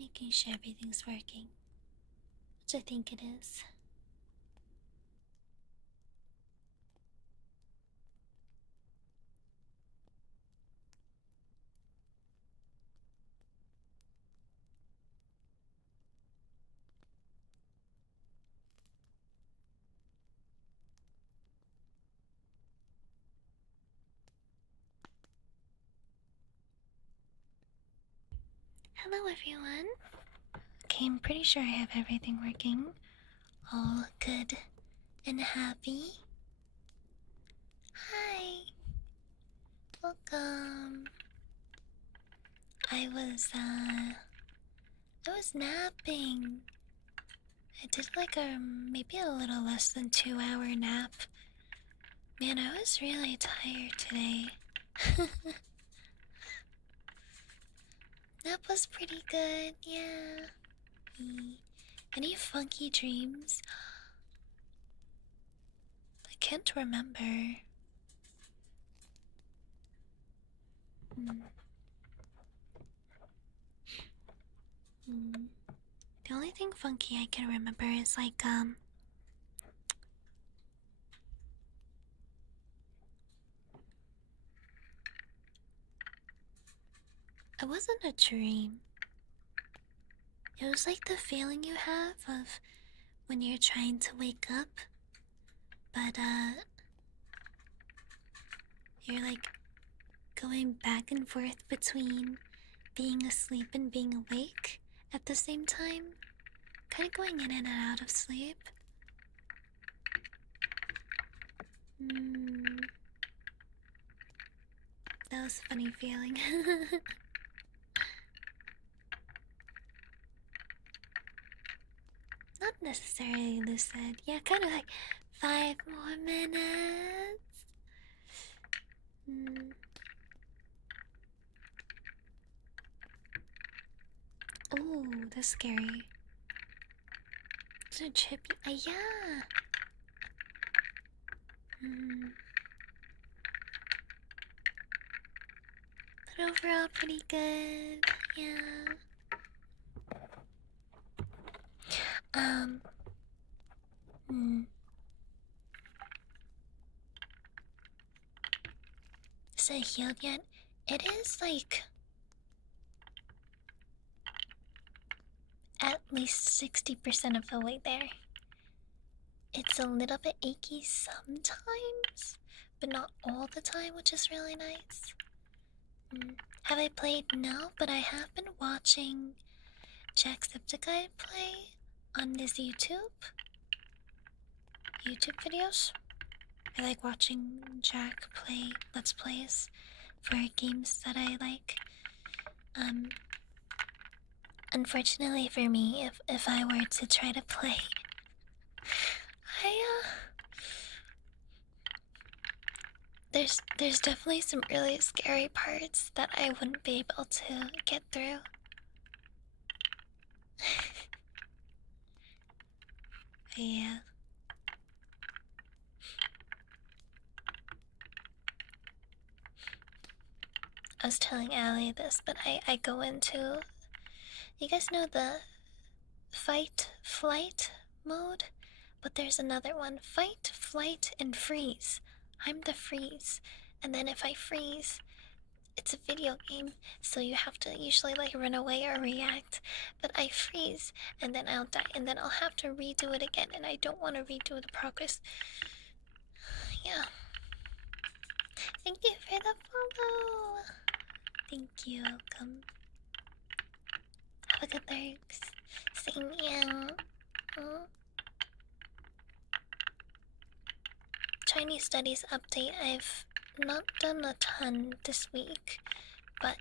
making sure everything's working, which I think it is. Hello, everyone. Okay, I'm pretty sure I have everything working. All good and happy. Hi. Welcome. I was napping. I did like maybe a little less than 2 hour nap. Man, I was really tired today. Nap was pretty good, yeah. Any funky dreams? I can't remember. The only thing funky I can remember is like, it wasn't a dream. It was like the feeling you have of when you're trying to wake up, but, you're like going back and forth between being asleep and being awake at the same time. Kind of going in and out of sleep. That was a funny feeling. Not necessarily lucid. Yeah, kind of like 5 more minutes. Oh, that's scary. It's a chippy. Yeah. But overall, pretty good. Yeah. Is it healed yet? It is like at least 60% of the way there. It's a little bit achy sometimes, but not all the time, which is really nice. Have I played? No, but I have been watching Jacksepticeye play on his YouTube videos. I like watching Jack play Let's Plays for games that I like. Unfortunately for me, if I were to try to play, there's definitely some really scary parts that I wouldn't be able to get through. Yeah. I was telling Allie this, but I go into... You guys know the fight, flight mode? But there's another one. Fight, flight, and freeze. I'm the freeze. And then if I freeze, it's a video game, so you have to usually like run away or react. But I freeze, and then I'll die, and then I'll have to redo it again, and I don't want to redo the progress. Yeah. Thank you for the follow. Thank you. Welcome. Have a good thanks. Same yeah. Chinese studies update. I've not done a ton this week, but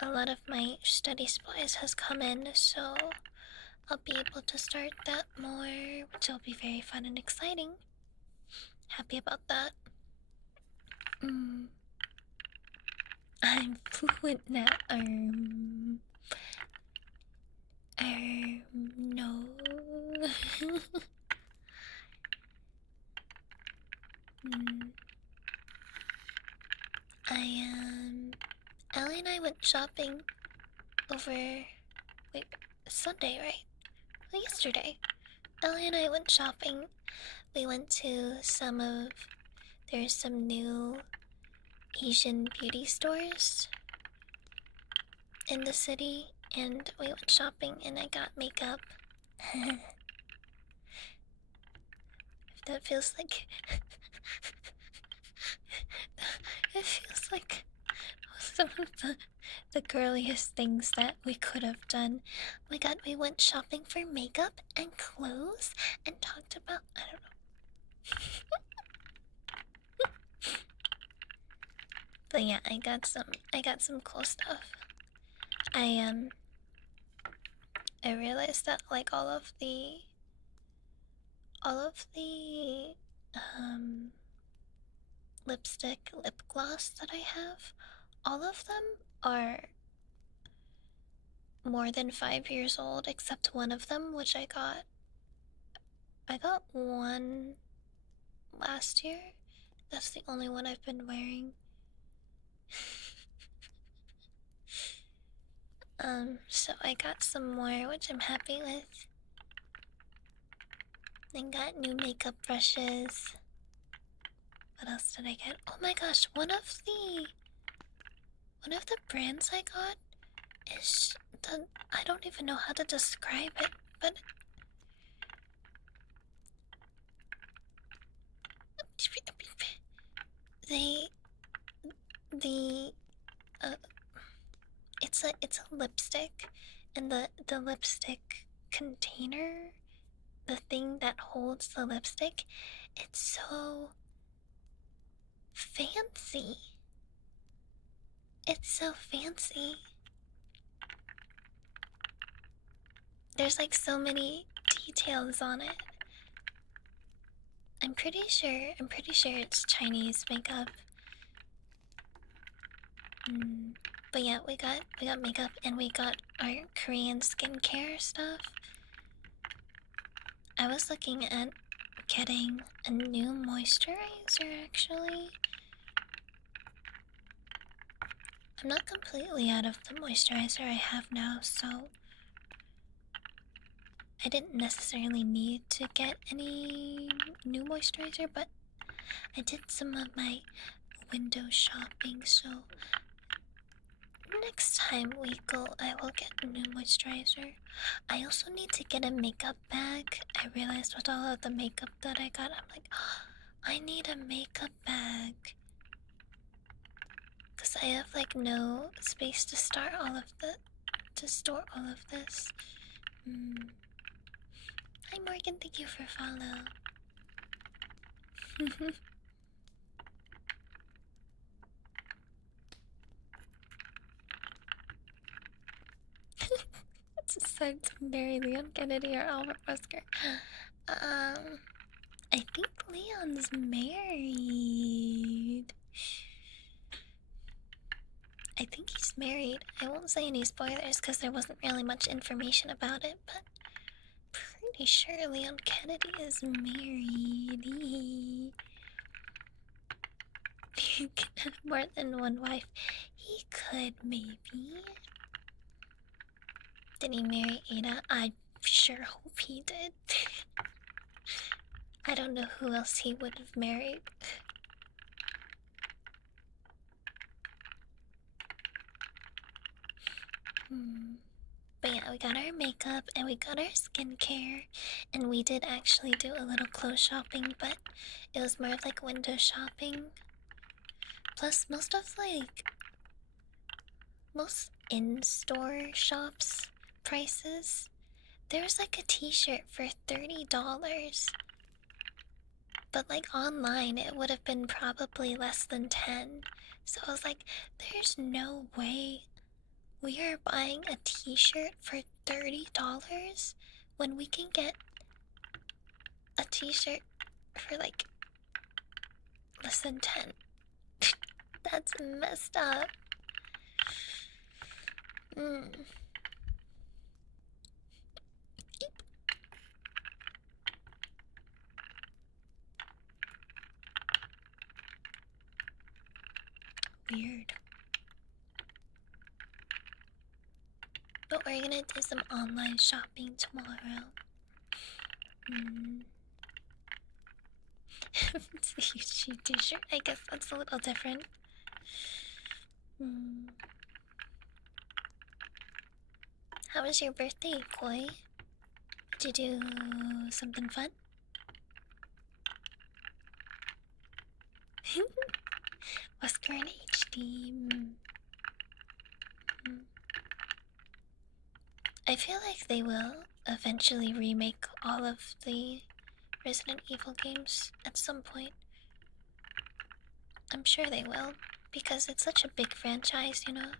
a lot of my study supplies has come in, so I'll be able to start that more, which will be very fun and exciting. Happy about that. I'm fluent now. No. Ellie and I went shopping over wait, Sunday, right? Well, yesterday. Ellie and I went shopping. We went to there's some new Asian beauty stores in the city, and we went shopping and I got makeup. If that feels like it feels like some of the girliest things that we could have done. Oh my god, we went shopping for makeup and clothes and talked about, I don't know. But yeah, I got some cool stuff. I realized that like all of the lip gloss that I have, all of them are more than 5 years old, except one of them, which I got one last year. That's the only one I've been wearing. So I got some more, which I'm happy with. Then got new makeup brushes. What else did I get? Oh my gosh, one of the brands I got is I don't even know how to describe it, but they the it's a lipstick, and the lipstick container, the thing that holds the lipstick, it's so fancy. It's so fancy. There's like so many details on it. I'm pretty sure it's Chinese makeup. But yeah, we got makeup and we got our Korean skincare stuff. I was looking at getting a new moisturizer actually. I'm not completely out of the moisturizer I have now, so I didn't necessarily need to get any new moisturizer, but I did some of my window shopping, so next time we go, I will get a new moisturizer. I also need to get a makeup bag. I realized with all of the makeup that I got, I'm like, oh, I need a makeup bag. Because I have like no space to store all of this. Hi Morgan, thank you for follow. It's just like to marry Leon Kennedy or Albert Wesker. I think Leon's married. I think he's married. I won't say any spoilers because there wasn't really much information about it, but pretty sure Leon Kennedy is married. He can have more than one wife. He could, maybe. Did he marry Ada? I sure hope he did. I don't know who else he would have married. But yeah, we got our makeup and we got our skincare, and we did actually do a little clothes shopping, but it was more of like window shopping. Plus, most in-store shops prices, there was like a t-shirt for $30, but like online it would have been probably less than 10. So I was like, there's no way we are buying a t-shirt for $30 when we can get a t-shirt for like less than 10. That's messed up. Weird. But we're gonna do some online shopping tomorrow. It's a Yuchi t-shirt. I guess that's a little different. How was your birthday, Koi? Did you do something fun? Oscar in HD. I feel like they will eventually remake all of the Resident Evil games at some point. I'm sure they will, because it's such a big franchise, you know?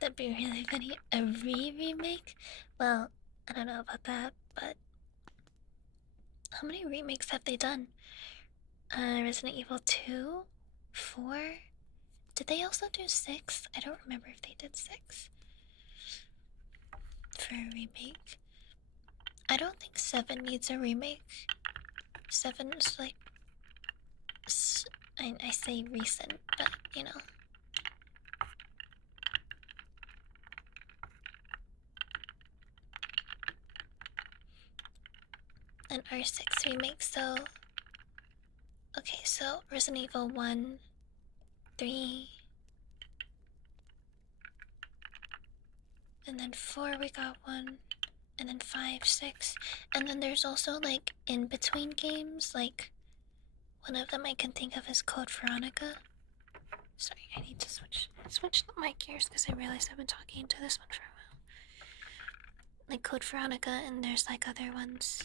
That'd be really funny. A remake? Well, I don't know about that, but how many remakes have they done? Resident Evil 2? 4? Did they also do 6? I don't remember if they did 6 for a remake. I don't think 7 needs a remake. 7 is like... I say recent, but you know. An R6 remake, so... Okay, so Resident Evil 1, 3... And then 4 we got 1, and then 5, 6... And then there's also like in-between games, like... One of them I can think of is Code Veronica. Sorry, I need to switch the mic gears because I realized I've been talking to this one for a while. Like Code Veronica, and there's like other ones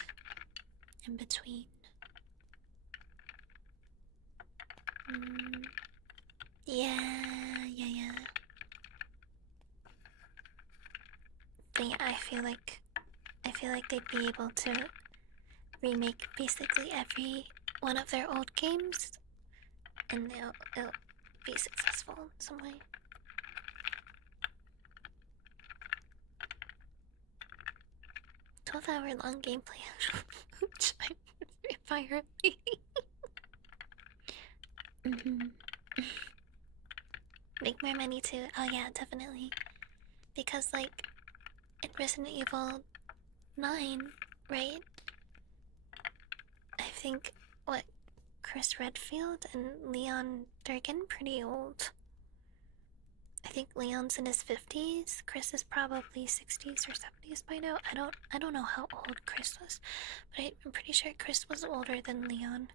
in between. Yeah. But yeah, I feel like they'd be able to remake basically every one of their old games, and it'll be successful in some way. "12-hour-long gameplay fire." Make more money too. Oh yeah, definitely. Because like in Resident Evil 9, right? I think what Chris Redfield and Leon, they're getting pretty old. I think Leon's in his 50s. Chris is probably 60s or 70s by now. I don't know how old Chris was, but I'm pretty sure Chris was older than Leon.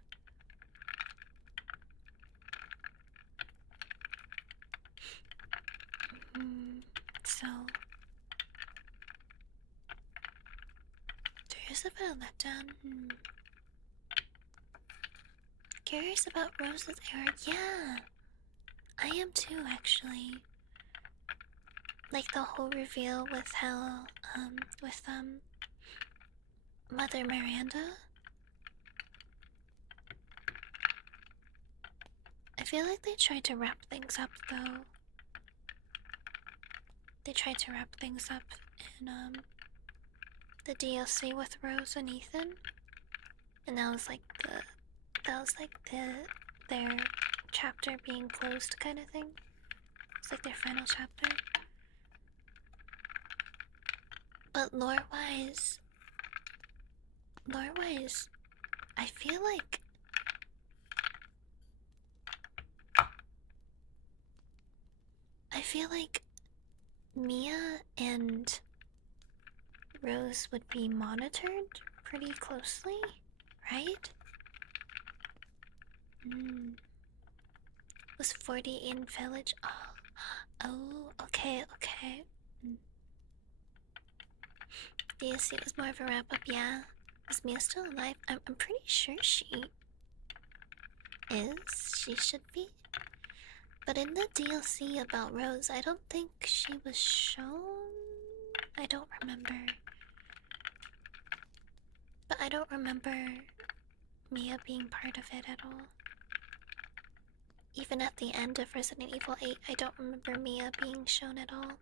So there is a bit of letdown. Curious about Rose's error? Yeah, I am too, actually. Like the whole reveal with how, with Mother Miranda. I feel like they tried to wrap things up though. They tried to wrap things up in the DLC with Rose and Ethan, and that was like their chapter being closed kind of thing. It's like their final chapter. But lore-wise, I feel like Mia and Rose would be monitored pretty closely, right? Was 40 in village? Oh, okay. DLC was more of a wrap-up, yeah. Is Mia still alive? I'm pretty sure she is. She should be. But in the DLC about Rose, I don't think she was shown. I don't remember. But I don't remember Mia being part of it at all. Even at the end of Resident Evil 8, I don't remember Mia being shown at all.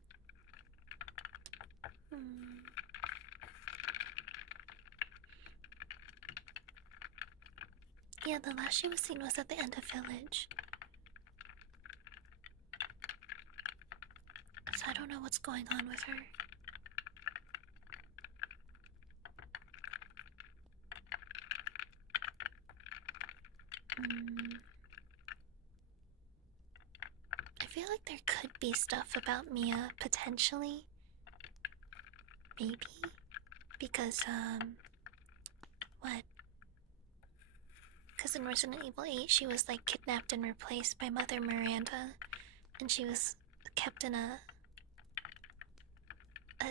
Yeah, the last she was seen was at the end of Village. So I don't know what's going on with her. I feel like there could be stuff about Mia, potentially. Maybe? Because, what? Because in Resident Evil 8, she was, like, kidnapped and replaced by Mother Miranda. And she was kept in a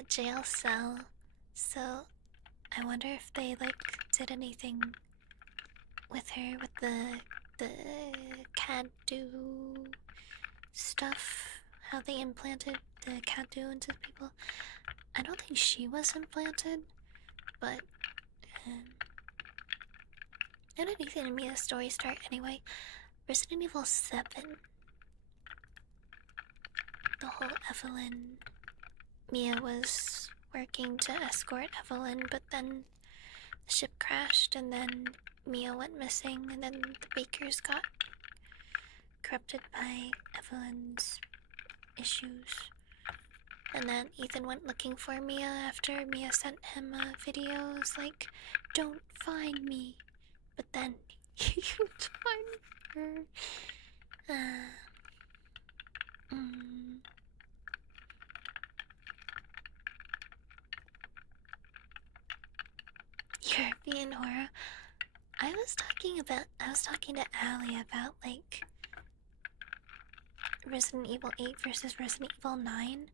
jail cell. So, I wonder if they, like, did anything with her, with the Cadu stuff, how they implanted the Cadu into people. I don't think she was implanted, but how did Ethan and Mia's story start anyway? Resident Evil 7. The whole Evelyn. Mia was working to escort Evelyn, but then the ship crashed, and then Mia went missing, and then the Bakers got corrupted by Evelyn's issues. And then Ethan went looking for Mia after Mia sent him a video. It was like, don't find me. But then you find her. European horror. I was talking to Allie about, like, Resident Evil 8 versus Resident Evil 9.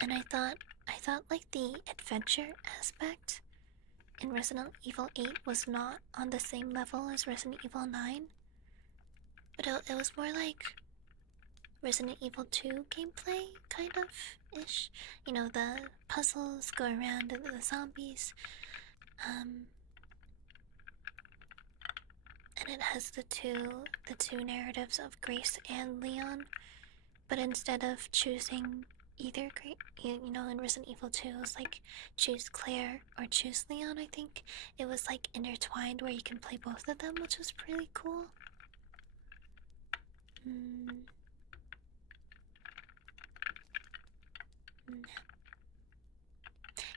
And I thought like the adventure aspect in Resident Evil 8 was not on the same level as Resident Evil 9. But it was more like Resident Evil 2 gameplay, kind of ish. You know, the puzzles go around and the zombies. And it has the two narratives of Grace and Leon. But instead of choosing either, you know, in Resident Evil 2, it was like choose Claire or choose Leon, I think. It was like intertwined where you can play both of them, which was pretty cool.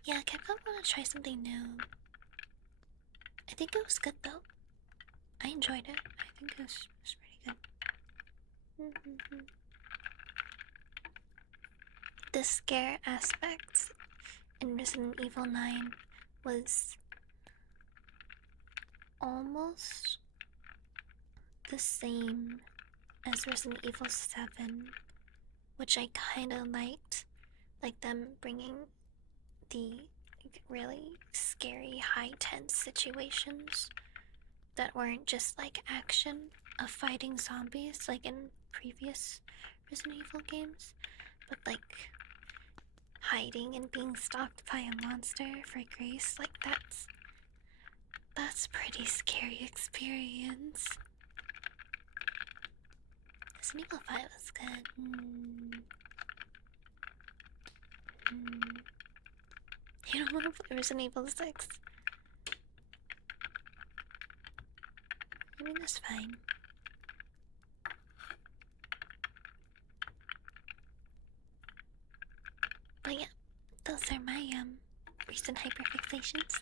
Yeah, Capcom wanna try something new. I think it was good though. I enjoyed it. I think it was pretty good. The scare aspect in Resident Evil 9 was almost the same as Resident Evil 7, which I kinda liked. Like them bringing the really scary, high tense situations that weren't just like action of fighting zombies like in previous Resident Evil games, but like hiding and being stalked by a monster for Grace. Like that's pretty scary experience. Resident Evil 5 was good. You don't want to play Resident Evil 6? I mean, that's fine. But yeah, those are my recent hyperfixations.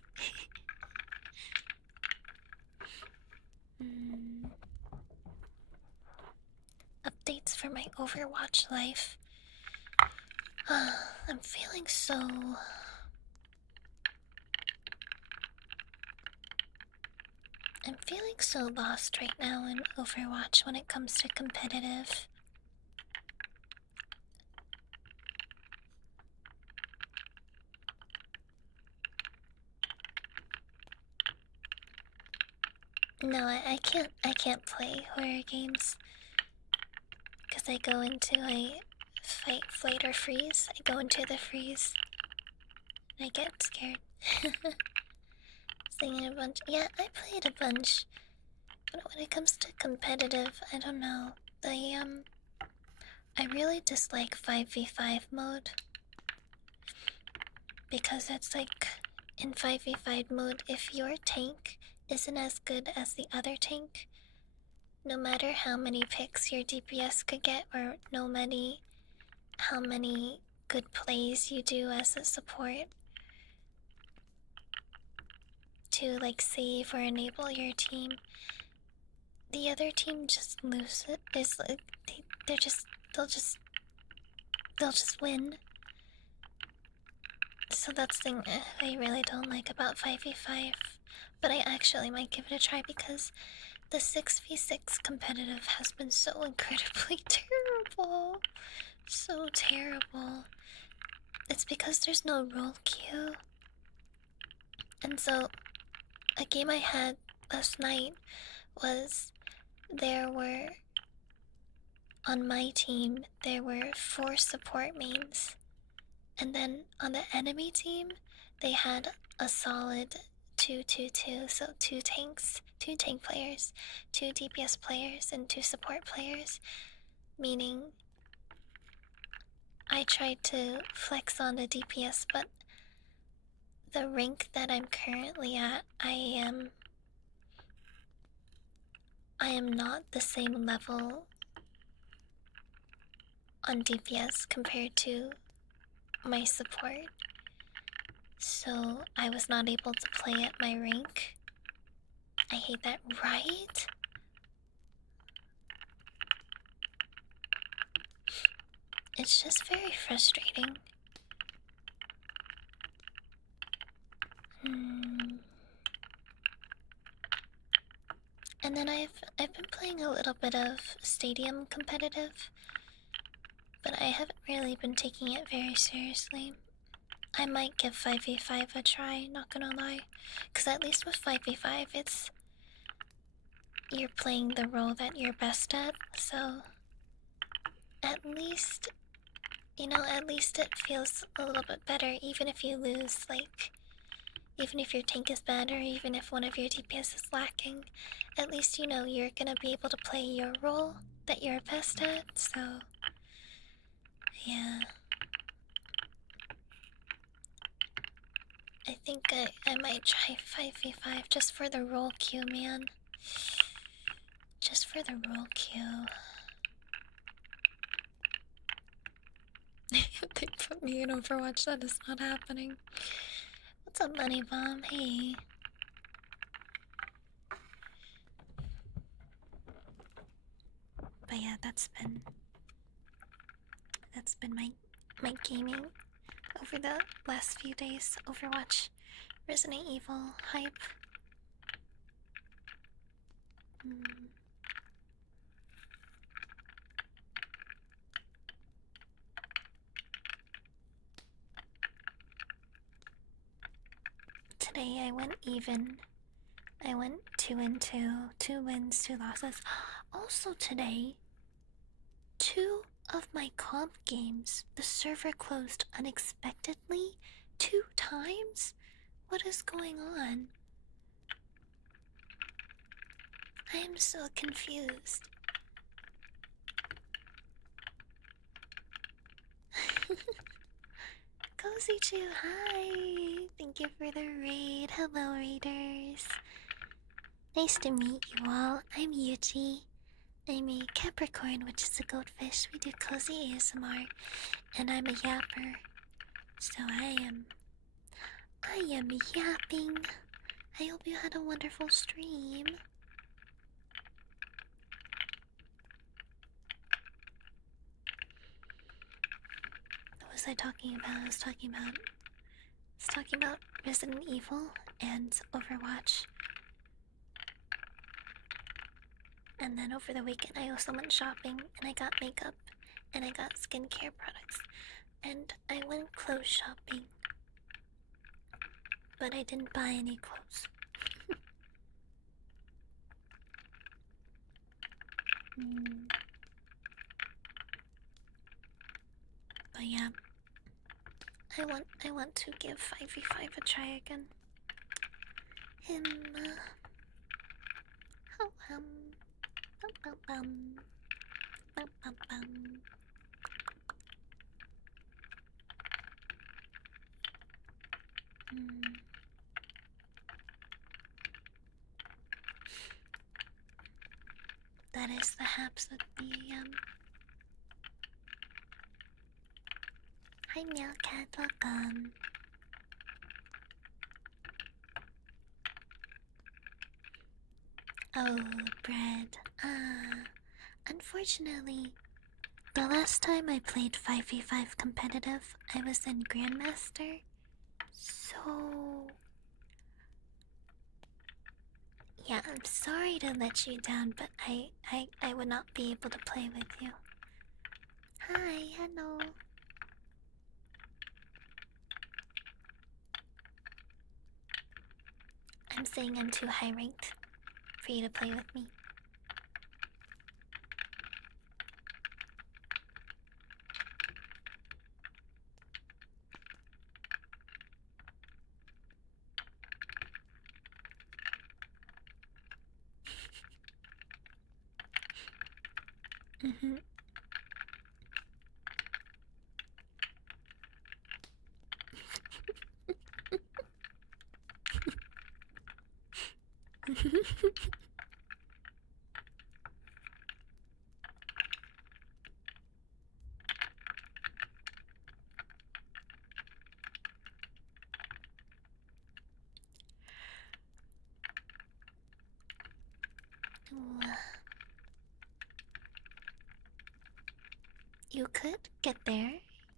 Updates for my Overwatch life. I'm feeling so lost right now in Overwatch when it comes to competitive. No, I can't play horror games because I go into a fight, flight, or freeze. I go into the freeze and I get scared. Singing a bunch. Yeah, I played a bunch. But when it comes to competitive, I don't know. I really dislike 5v5 mode. because it's like in 5v5 mode, if your tank isn't as good as the other tank, no matter how many picks your DPS could get, or how many good plays you do as a support to like save or enable your team, the other team just loses. Is like they'll just win. So that's the thing I really don't like about 5v5. But I actually might give it a try because the 6v6 competitive has been so incredibly terrible. So terrible. It's because there's no role queue. And so, a game I had last night was on my team, there were 4 support mains. And then on the enemy team, they had a solid 2-2-2, so 2 tanks, 2 tank players, 2 DPS players, and 2 support players. Meaning, I tried to flex on the DPS, but the rank that I'm currently at, I am not the same level on DPS compared to my support. So I was not able to play at my rank. I hate that, right? It's just very frustrating. And then I've been playing a little bit of stadium competitive, but I haven't really been taking it very seriously. I might give 5v5 a try, not gonna lie. Because at least with 5v5, you're playing the role that you're best at, so at least, at least it feels a little bit better, even if you lose, like, even if your tank is bad, or even if one of your DPS is lacking, at least you're gonna be able to play your role that you're best at, so, yeah. I think I might try 5v5 just for the role queue, man. Just for the role queue. They put me in Overwatch, that is not happening. What's up, Money Bomb? Hey. But yeah, that's been my gaming over the last few days. Overwatch, Resident Evil, hype. Today I went even. I went 2-2, 2 wins, 2 losses. Also today, 2 of my comp games, the server closed unexpectedly 2 times? What is going on? I am so confused. Cozy Chew, hi! Thank you for the raid. Hello, raiders. Nice to meet you all. I'm Yuchi. I'm a Capricorn, which is a goldfish. We do cozy ASMR. And I'm a yapper. So I am yapping. I hope you had a wonderful stream. What was I talking about? I was talking about Resident Evil and Overwatch. And then over the weekend I also went shopping and I got makeup and I got skincare products. And I went clothes shopping. But I didn't buy any clothes. But yeah, I want to give 5v5 a try again. Mm. That is the haps with the Hi Meowcat, welcome. Oh, bread. Unfortunately, the last time I played 5v5 competitive, I was in Grandmaster. So yeah, I'm sorry to let you down, but I would not be able to play with you. Hi, hello. I'm saying I'm too high ranked for you to play with me. Mm-hmm. Ooh. You could get there,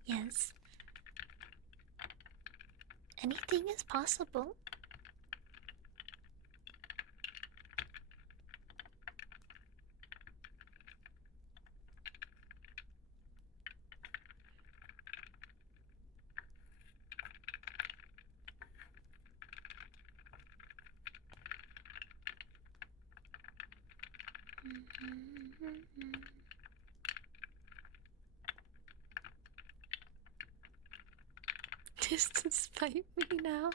yes. Anything is possible. Just to spite me now.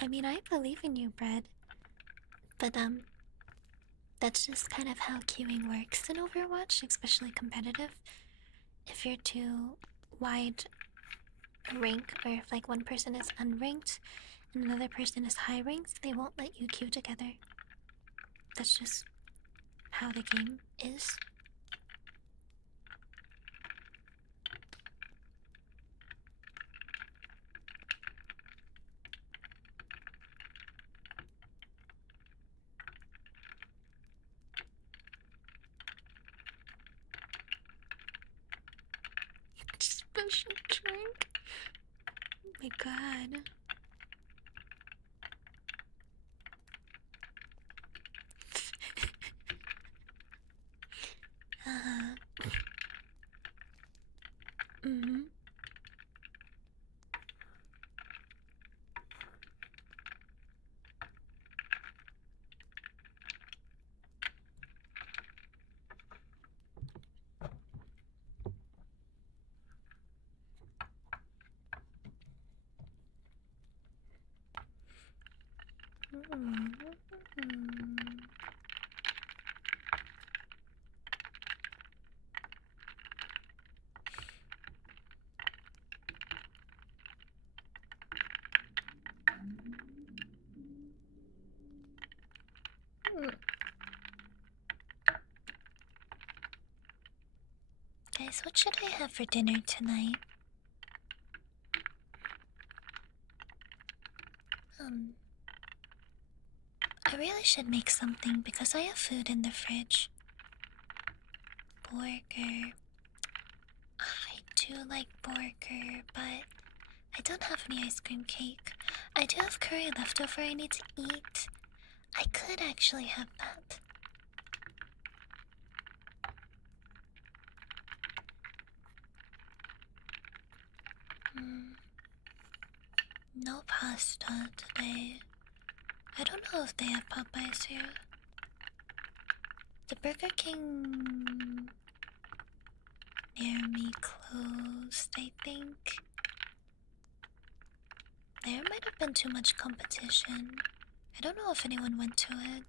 I mean, I believe in you, Bread. But, that's just kind of how queuing works in Overwatch, especially competitive. If you're too wide rank, or if like one person is unranked and another person is high ranked, they won't let you queue together. That's just how the game is. Special drink? Oh my god. Mm-hmm. Guys, what should I have for dinner tonight? I really should make something because I have food in the fridge. Burger. I do like burger, but I don't have any ice cream cake. I do have curry left over I need to eat. I could actually have that. No pasta today. I don't know if they have Popeyes here. The Burger King near me closed, I think. There might have been too much competition. I don't know if anyone went to it.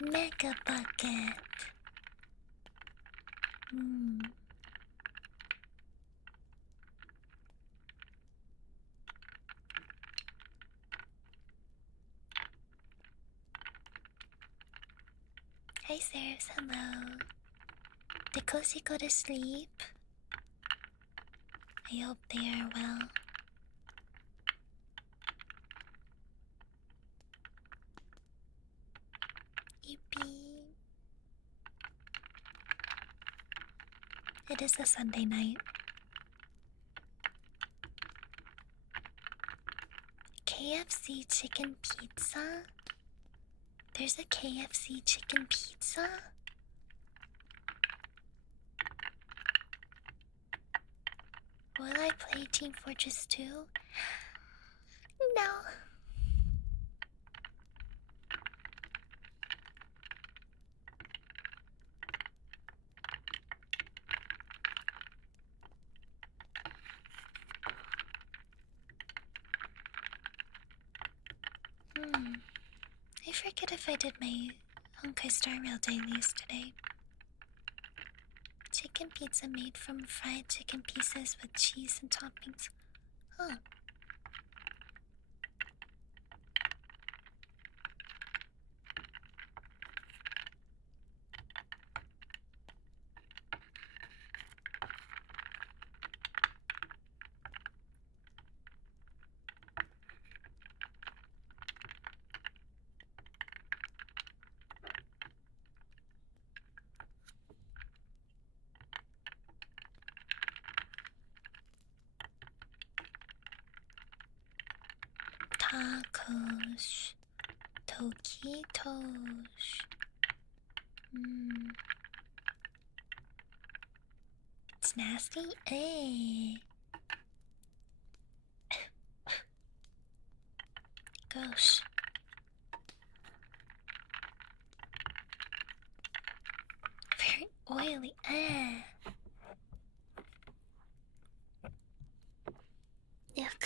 Mega bucket. Hmm. Hi, Seraph. Hello. Did Cozy go to sleep? I hope they are well. Yippee. It is a Sunday night. KFC chicken pizza? There's a KFC chicken pizza? Will I play Team Fortress 2? No. I forget if I did my Honkai Star Rail dailies today. Chicken pizza made from fried chicken pieces with cheese and toppings. Huh. Tacos. Tokitos. It's nasty? Eh. Gosh. Very oily. Eh. Yuck.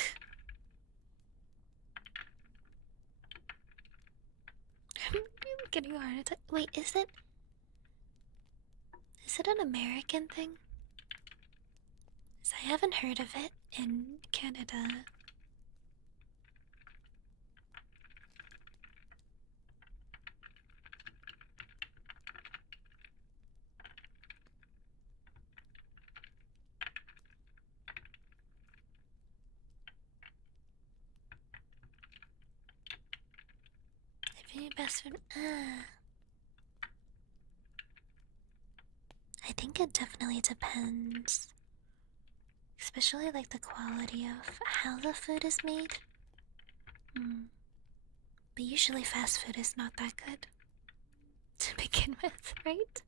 I'm getting a heart attack. Wait, is it an American thing? 'Cause I haven't heard of it in Canada. If your best friend, I think it definitely depends. Especially like the quality of how the food is made. But usually fast food is not that good to begin with, right?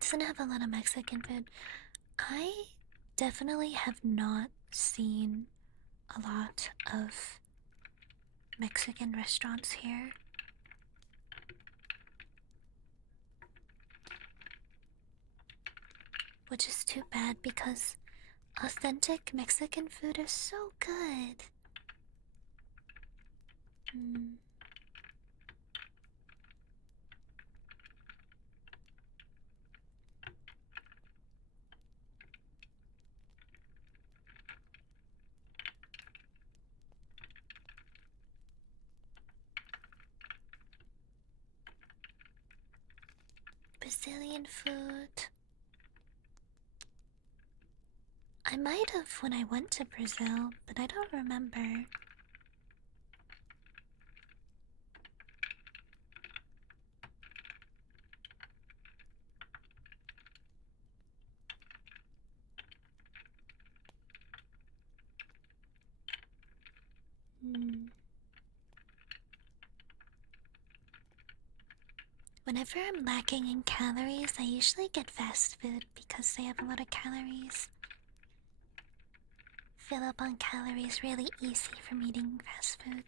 Doesn't have a lot of Mexican food. I definitely have not seen a lot of Mexican restaurants here. Which is too bad because authentic Mexican food is so good. Brazilian food. I might have when I went to Brazil, but I don't remember. Whenever I'm lacking in calories, I usually get fast food because they have a lot of calories. Fill up on calories really easy from eating fast food.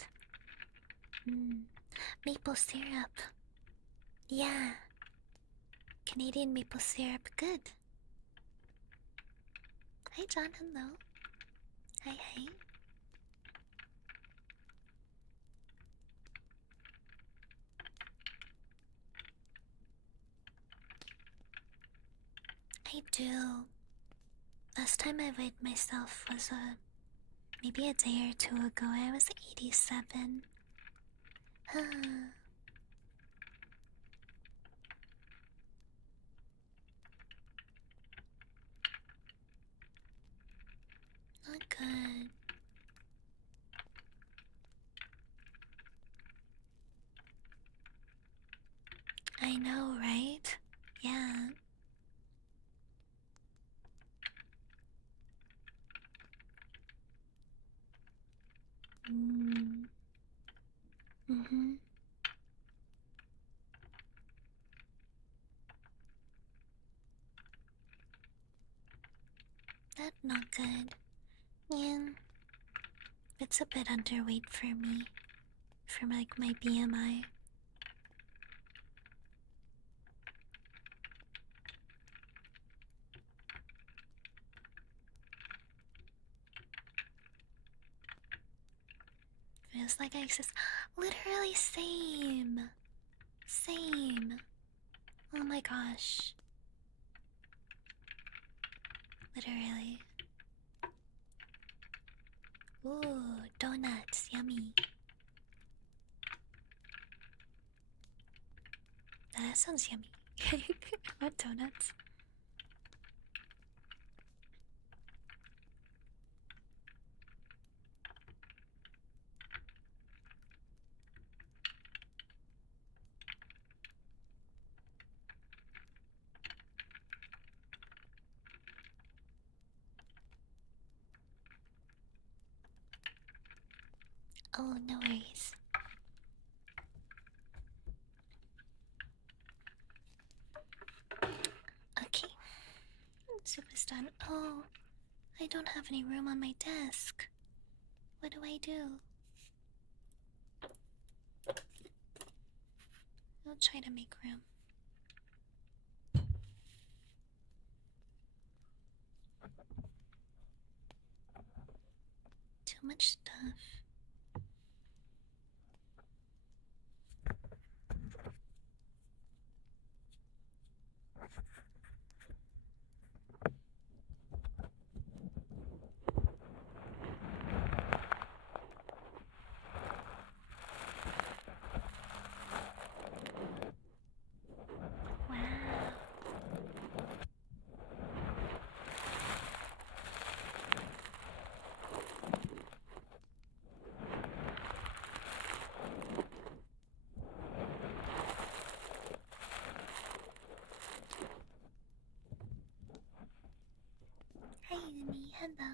Maple syrup. Yeah. Canadian maple syrup, good. Hi, John. Hello. Hi, hi. I do. Last time I weighed myself was maybe a day or two ago. I was 87. Not good. I know, right? Yeah. Mm-hmm. That's not good. Yeah. It's a bit underweight for me. For like my BMI. Feels like I exist. Literally same. Same. Oh my gosh. Literally. Ooh, donuts. Yummy. That sounds yummy. What donuts? Oh, no worries. Okay. Soup is done. Oh, I don't have any room on my desk. What do I do? I'll try to make room. Too much stuff. Wow. Hi, Amy. Hello.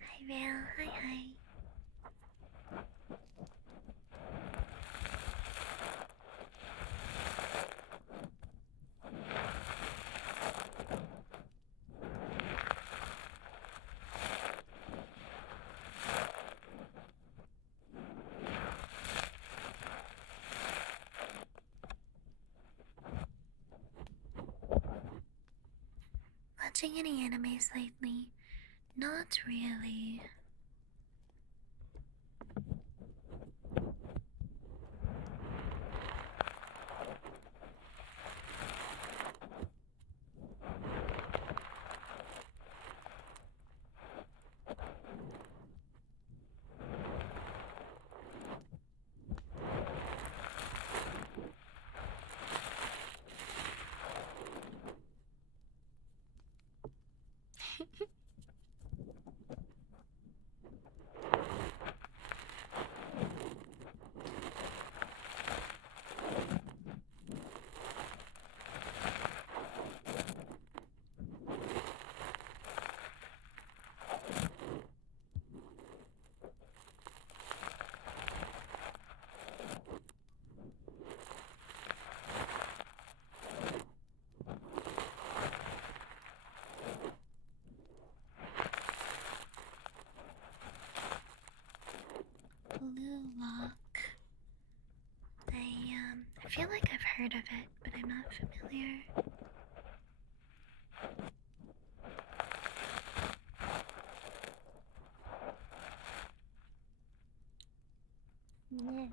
Hi, Val. Hi, hi. Watching any animes lately? Not really. feel like I've heard of it, but I'm not familiar. Yeah.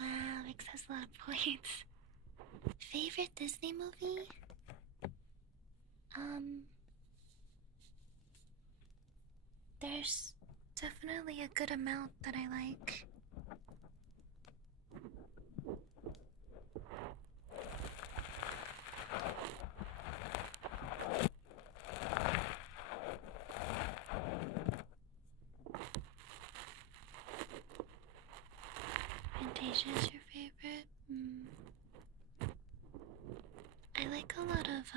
Wow, X has a lot of points. Favorite Disney movie? There's definitely a good amount that I like. Fantasia is your favorite? I like a lot of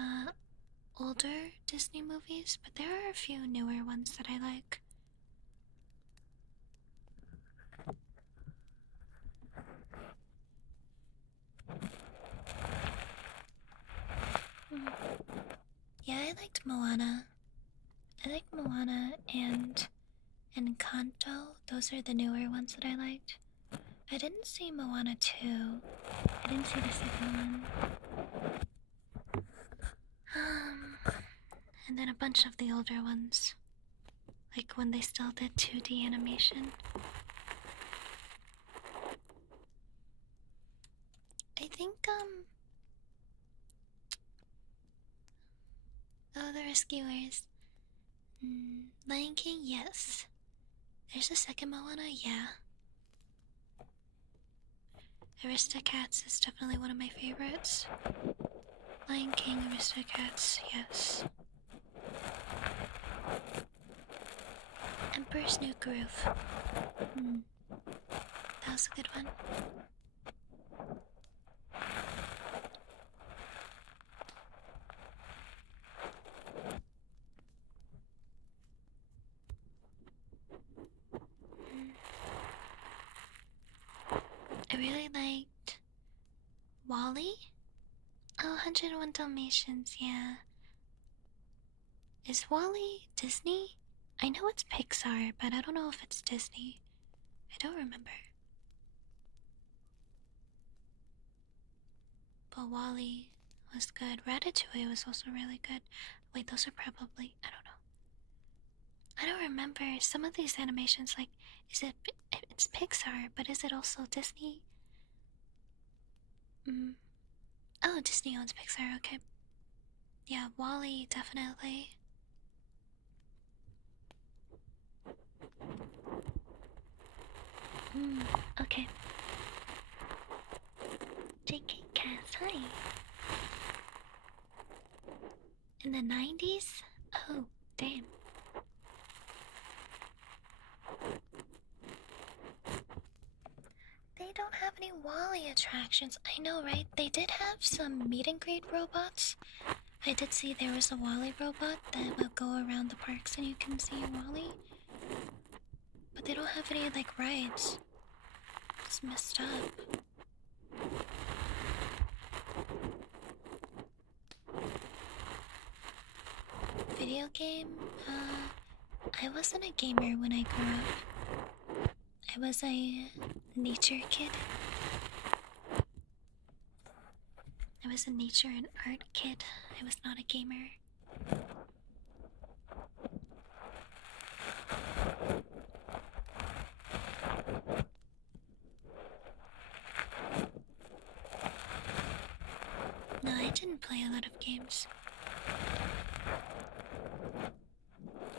older Disney movies, but there are a few newer ones that I like. Yeah, I liked Moana. I like Moana and Encanto. Those are the newer ones that I liked. I didn't see Moana 2. I didn't see the second one. And then a bunch of the older ones. Like when they still did 2D animation. I think, oh, the Rescuers. Lion King, yes. There's a second Moana, yeah. Aristocats is definitely one of my favorites. Lion King, Aristocats, yes. Emperor's New Groove. That was a good one. I really liked Wall-E. Oh, 101 Dalmatians, yeah. Is Wall-E Disney? I know it's Pixar, but I don't know if it's Disney. I don't remember. But Wall-E was good. Ratatouille was also really good. Wait, those are probably... I don't know. I don't remember. Some of these animations, like, is it... It's Pixar, but is it also Disney? Oh, Disney owns Pixar, okay. Yeah, Wall-E, definitely. Okay. JK Cass, hi. In the 90s? Oh, damn. They don't have any Wall-E attractions. I know, right? They did have some meet and greet robots. I did see there was a Wall-E robot that will go around the parks and you can see Wall-E. But they don't have any, like, rides. It's messed up. Video game? I wasn't a gamer when I grew up. I was a nature kid. I was a nature and art kid. I was not a gamer. No, I didn't play a lot of games.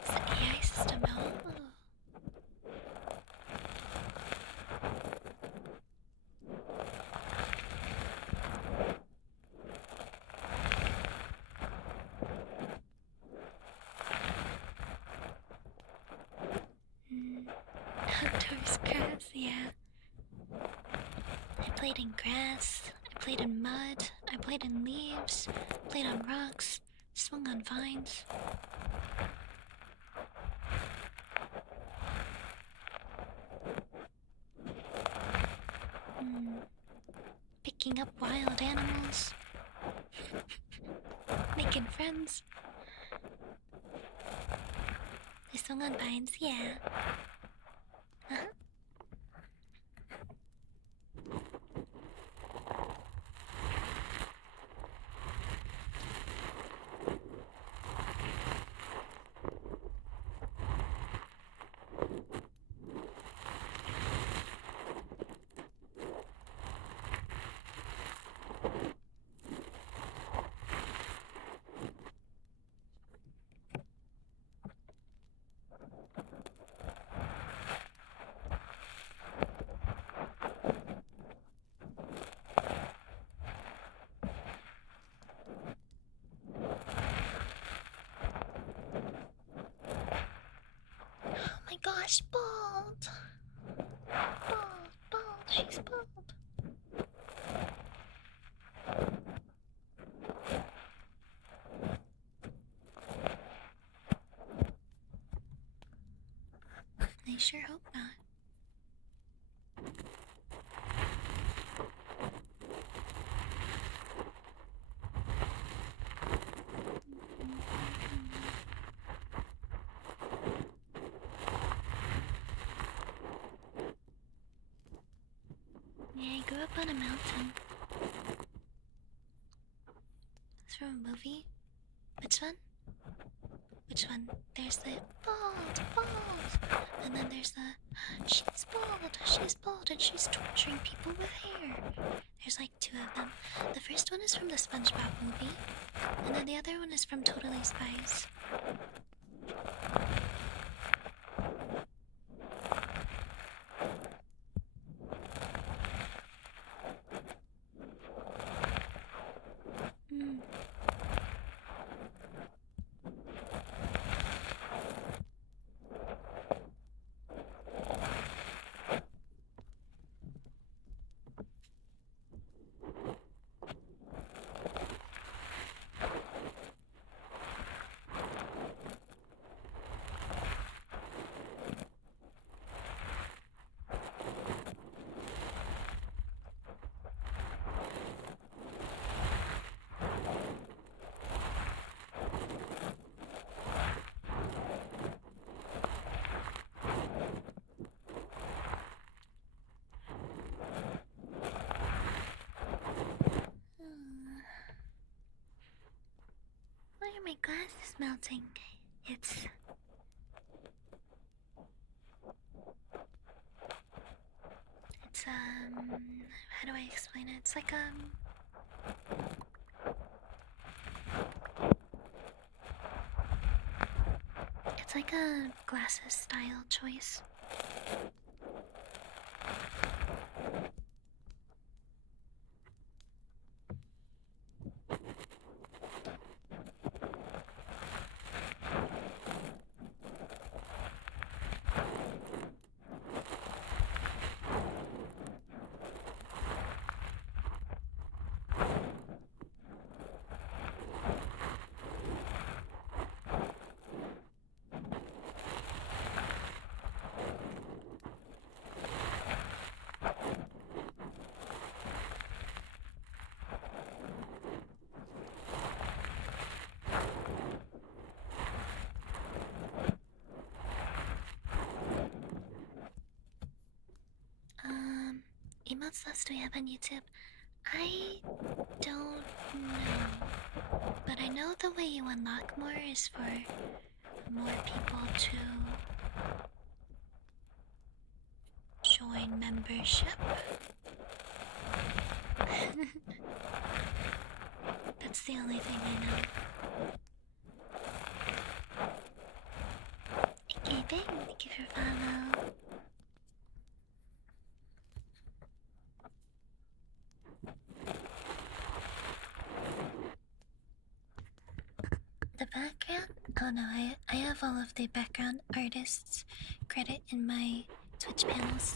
It's the AI system now. Outdoors grass, yeah. I played in grass, I played in mud, I played in leaves, played on rocks, swung on vines. Picking up wild animals. Making friends. They swung on vines, yeah. Uh-huh. Oh my gosh, bald! Bald, she's bald. I sure hope not. Yeah, I grew up on a mountain. It's from a movie. Which one? Which one? There's the bald. And then there's the she's bald, and she's torturing people with hair. There's like two of them. The first one is from the SpongeBob movie, and then the other one is from Totally Spies. Why are my glasses melting? It's how do I explain it? It's like it's like a glasses style choice. What slots do we have on YouTube? I don't know. But I know the way you unlock more is for more people to join membership. That's the only thing I know. Okay, thank you for follow. The background? Oh no, I have all of the background artists credit in my Twitch panels.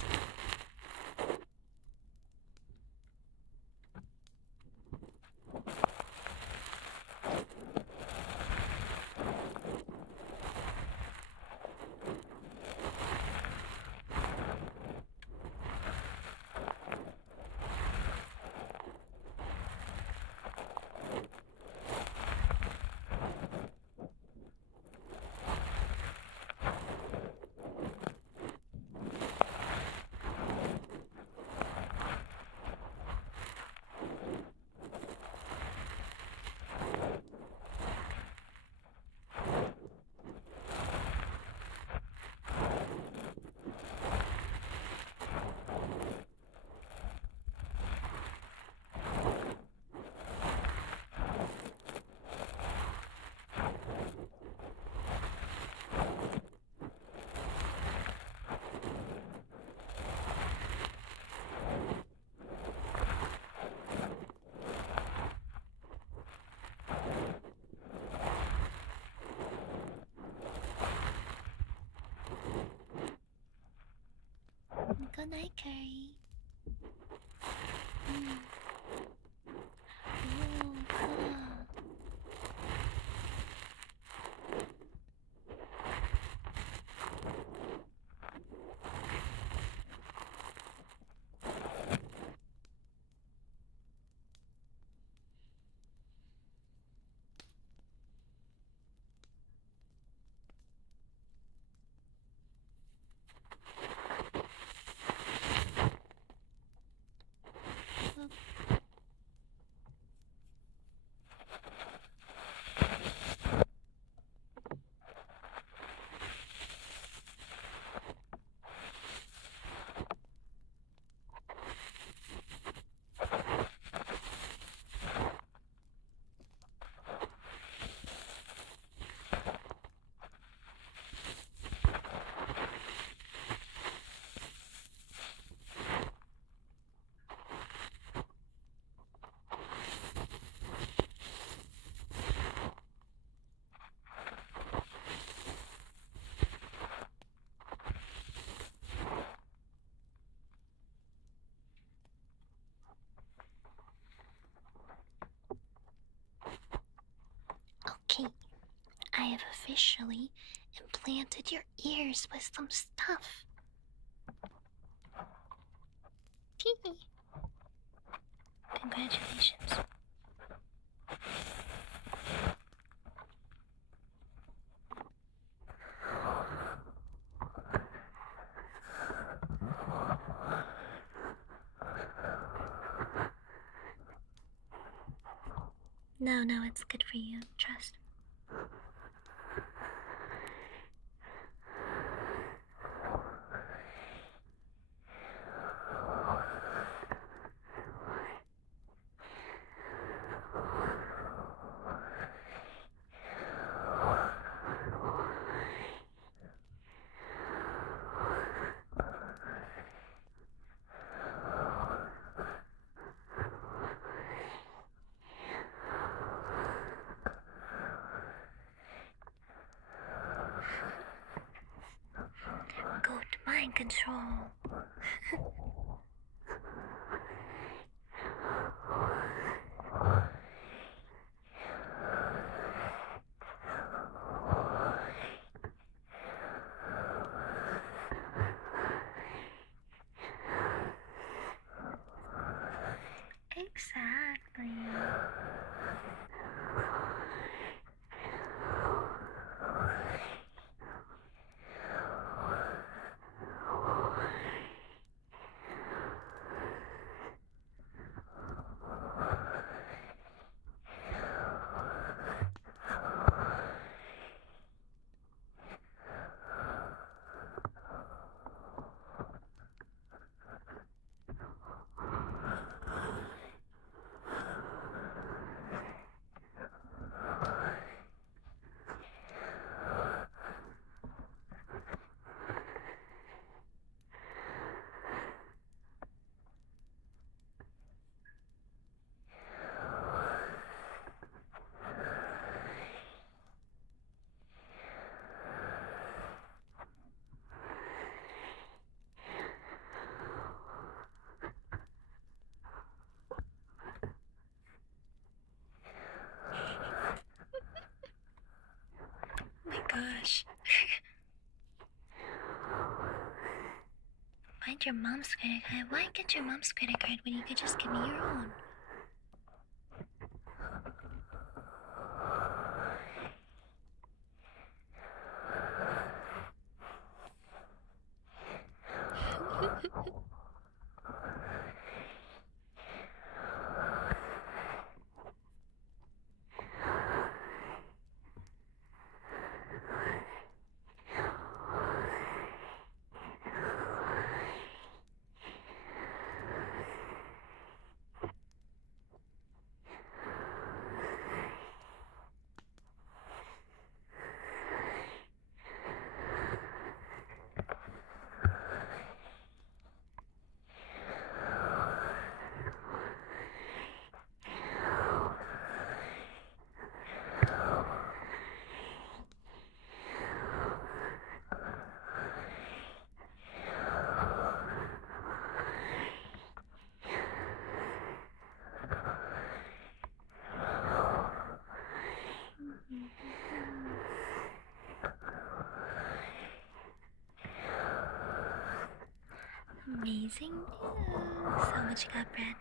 night curry. Ooh, cool. Okay, I have officially implanted your ears with some stuff. Tee. Congratulations. No, it's good for you. Trust. Goat mind control. Exactly. Oh my gosh. Find your mom's credit card. Why get your mom's credit card when you could just give me your own? Amazing news. How much you got, Brad?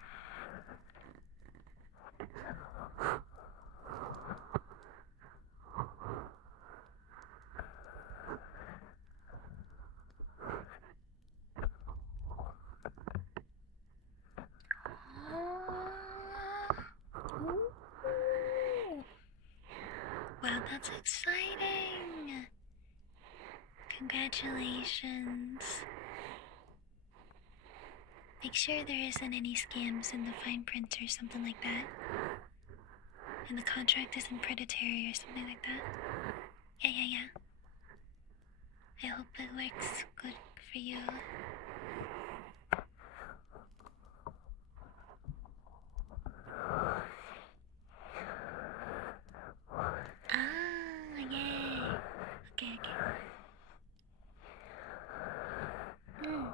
Wow, that's exciting! Congratulations. Make sure there isn't any scams in the fine print or something like that. And the contract isn't predatory or something like that. Yeah. I hope it works good for you. Ah, yay. Okay. Ooh.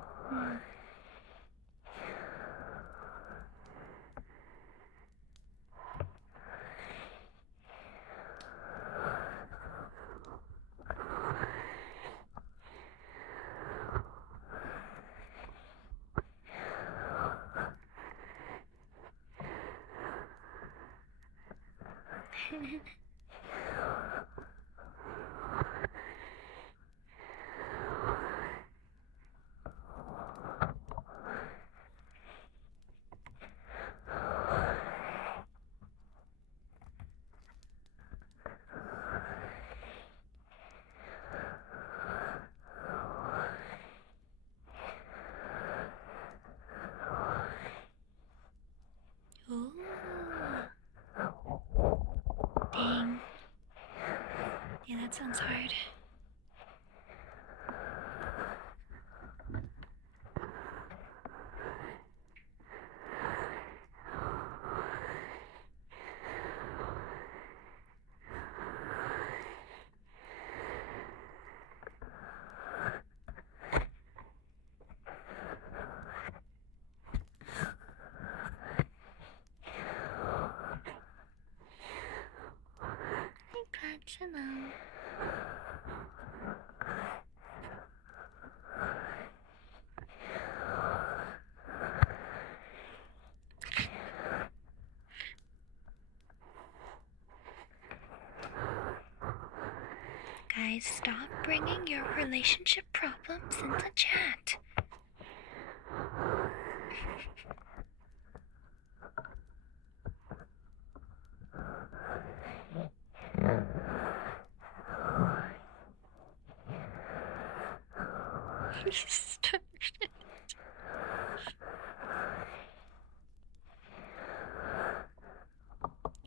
Dang. Yeah, that sounds hard. I'm glad to know. Guys, stop bringing your relationship problems into chat.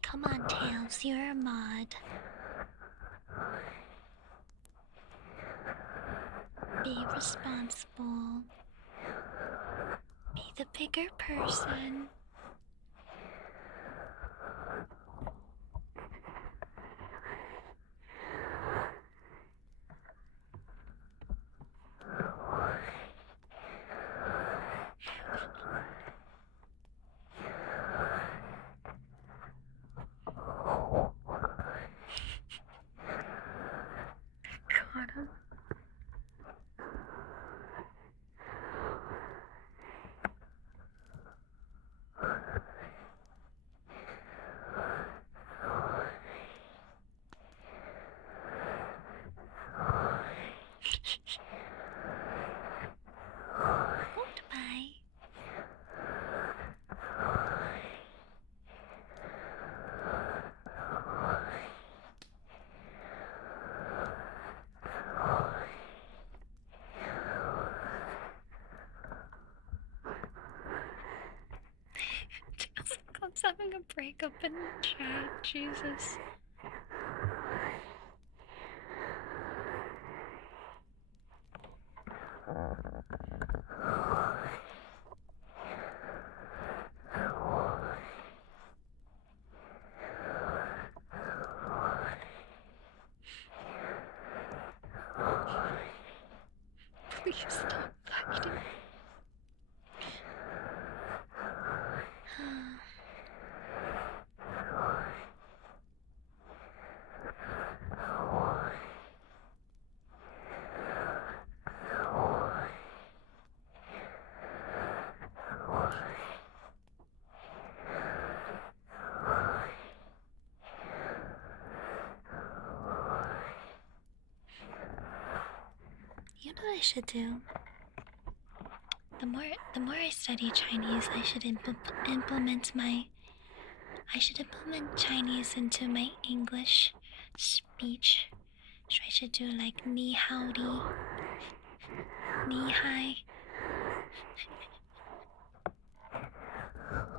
Come on, Tails, you're a mod. Be responsible. Be the bigger person. Got him. Goodbye. Tails having a breakup in chat. Jesus. Please stop fighting. I should do? The more I study Chinese, I should implement Chinese into my English speech. So I should do like ni howdy, ni hi,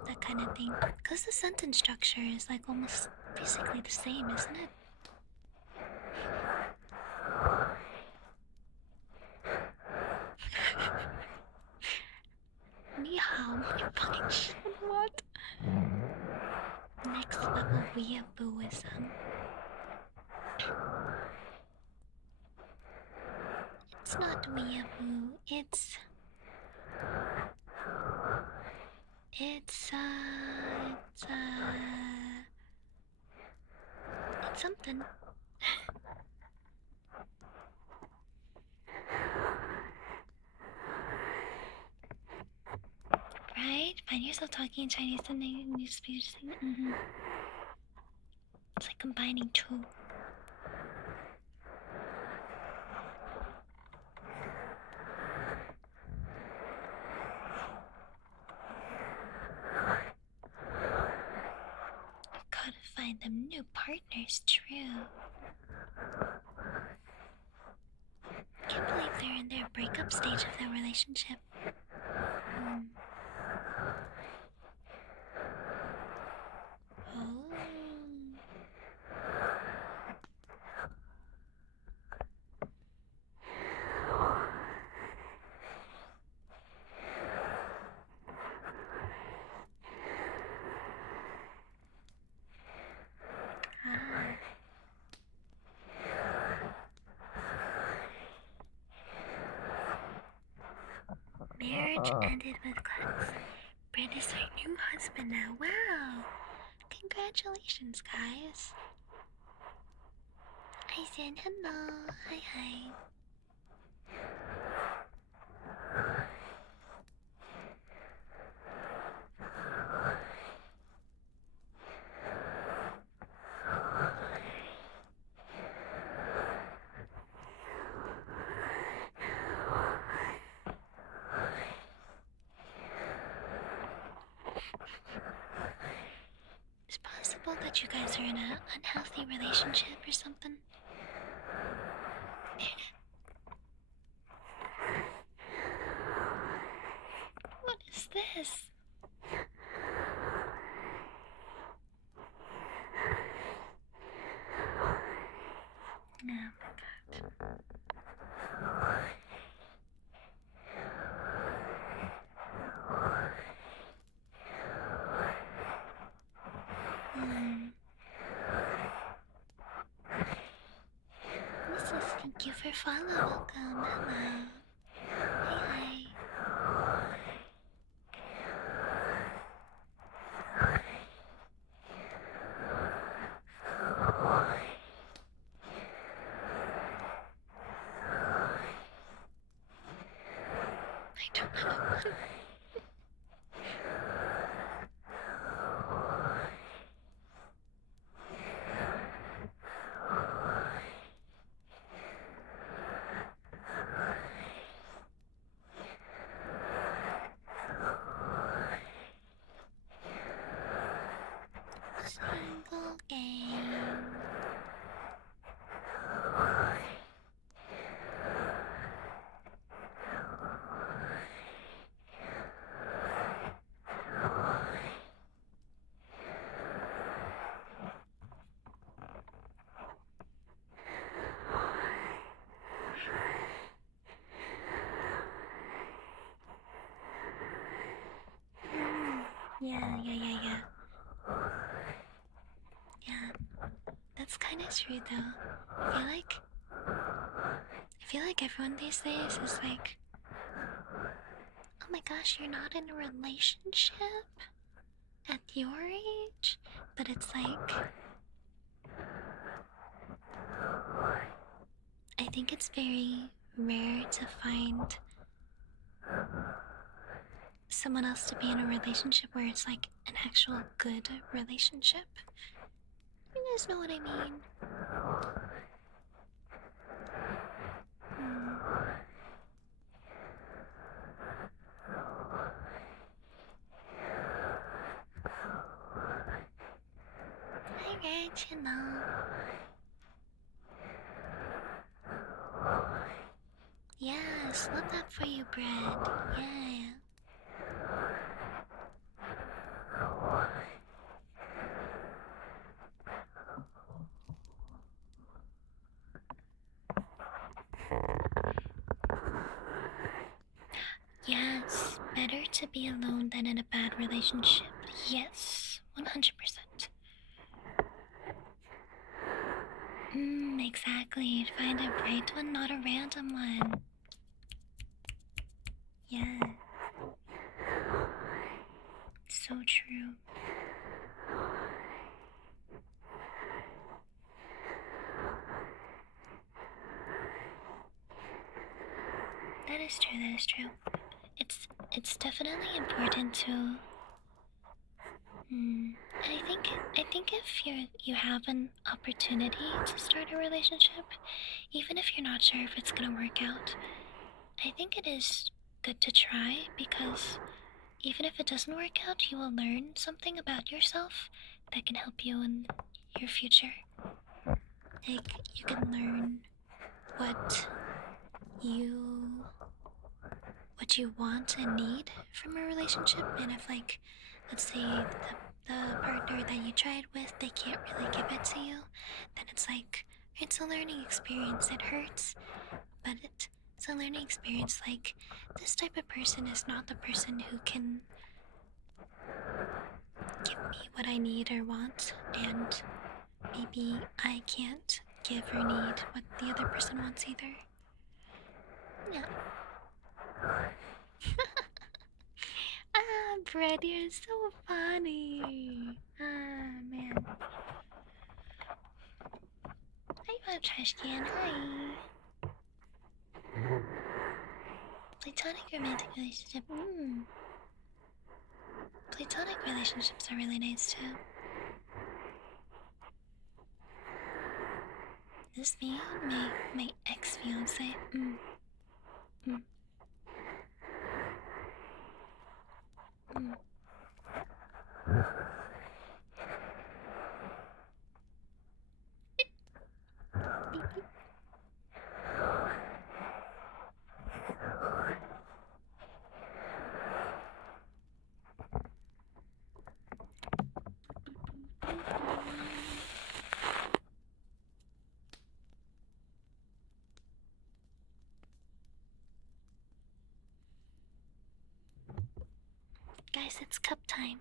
that kind of thing. Cause the sentence structure is like almost basically the same, isn't it? Ni hao, my fucking shit. What? Next level weeabooism. It's not weeaboo, it's something. Right? Find yourself talking in Chinese and then you speak. It's like combining two. Gotta find them new partners, true. Can't believe they're in their breakup stage of their relationship. Oh. Marriage ended with class. Brett is her new husband now. Wow! Congratulations, guys. I said hello. Hi. It's possible that you guys are in an unhealthy relationship or something. What is this? Oh my god. Mrs. Thank you for follow. Welcome. Hello. Hi. I don't know. Single game. Yeah. Yeah, that's kind of true though. I feel like everyone these days is like, oh my gosh, you're not in a relationship at your age? But it's like, I think it's very rare to find someone else to be in a relationship where it's like an actual good relationship. You guys know what I mean? You know. Yes, love that for you, bread. Yeah. Yes, better to be alone than in a bad relationship. Yes, 100%. Exactly. Find a bright one, not a random one. Yeah. So true. That is true, that is true. It's definitely important to I think if you have an opportunity to start a relationship, even if you're not sure if it's gonna work out, I think it is good to try because even if it doesn't work out, you will learn something about yourself that can help you in your future. Like, you can learn what you what you want and need from a relationship, and if, like, let's say the partner that you tried with, they can't really give it to you, then it's like, it's a learning experience. It hurts, but it's a learning experience. Like, this type of person is not the person who can give me what I need or want, and maybe I can't give or need what the other person wants either. Yeah. Ah, Brett, you're so funny. Ah, man. Hi, trash can. Hi. Platonic romantic relationship. Platonic relationships are really nice too. This me and my ex-fiance. Guys, it's cup time.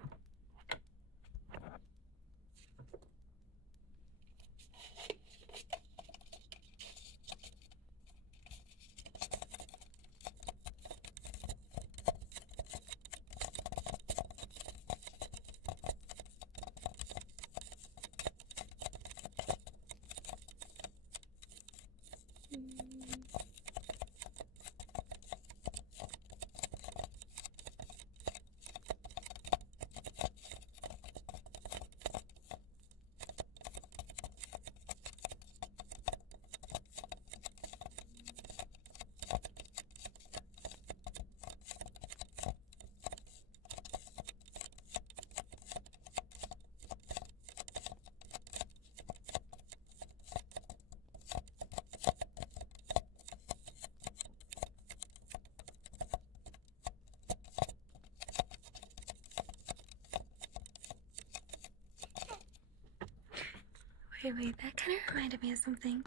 Wait, that kind of reminded me of something.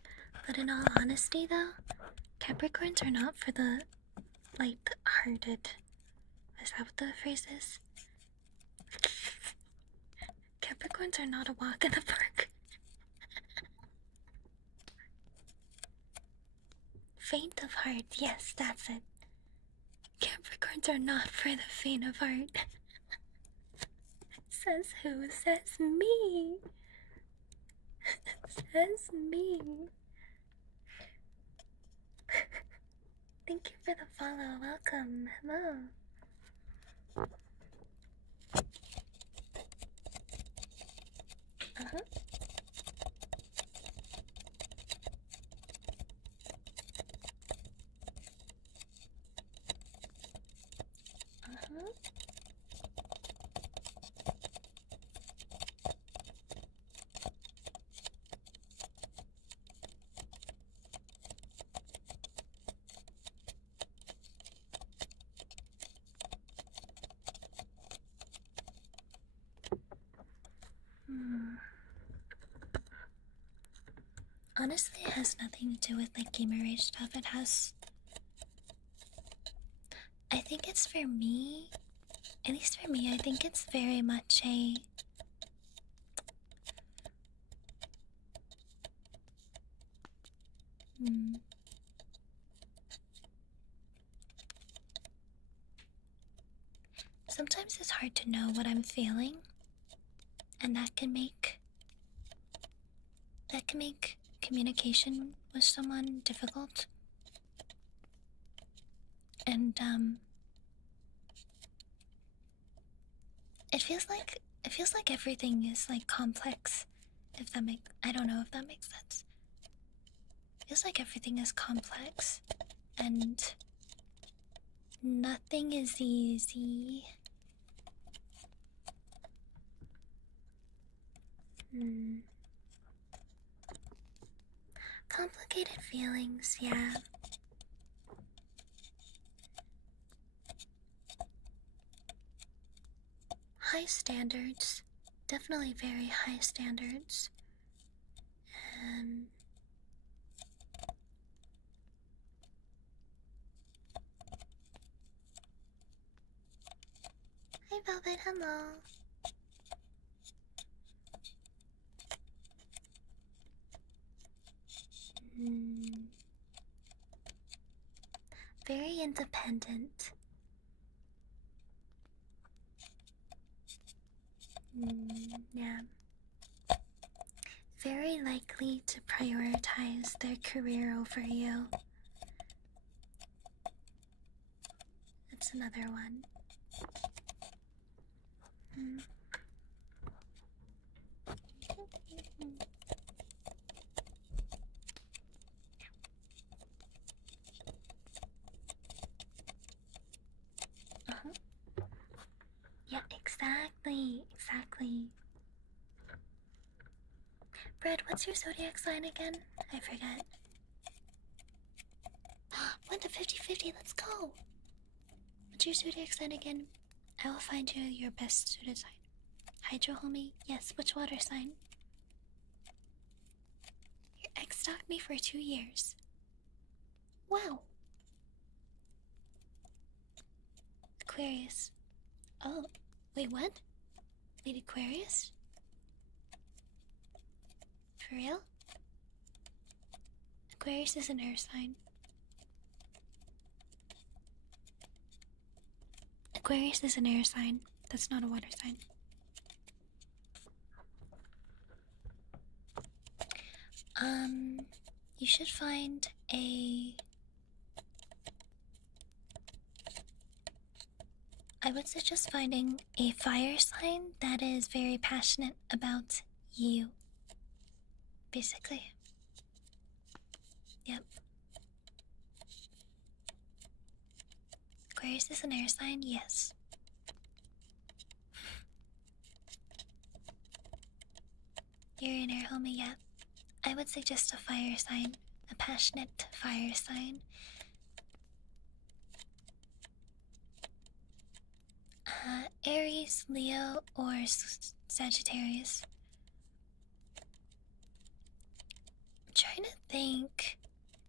But in all honesty, though, Capricorns are not for the light-hearted. Is that what the phrase is? Capricorns are not a walk in the park. Faint of heart, yes, that's it. Capricorns are not for the faint of heart. Says who? Says me. Says me. Thank you for the follow. Welcome. Hello. Uh-huh. Uh-huh. Honestly, it has nothing to do with like gamer rage stuff. It has. I think it's for me. At least for me, I think it's very much a. Sometimes it's hard to know what I'm feeling, and that can make communication with someone difficult. And it feels like everything is like complex. If that make I don't know if that makes sense. It feels like everything is complex, and nothing is easy. Complicated feelings, yeah. High standards. Definitely very high standards. Hi Velvet, hello. Very independent. Yeah. Very likely to prioritize their career over you. That's another one. Yeah, exactly. Brad, what's your zodiac sign again? I forget. 1 to 50/50, let's go! What's your zodiac sign again? I will find you your best suited sign. Hydro, homie? Yes, which water sign? Your ex stalked me for 2 years. Wow! Aquarius. Oh, wait, what? Wait, Aquarius? For real? Aquarius is an air sign. Aquarius is an air sign. That's not a water sign. You should find a... I would suggest finding a fire sign that is very passionate about you. Basically. Yep. Aquarius is an air sign, yes. You're an air homie, yeah. I would suggest a fire sign, a passionate fire sign. Aries, Leo, or Sagittarius. I'm trying to think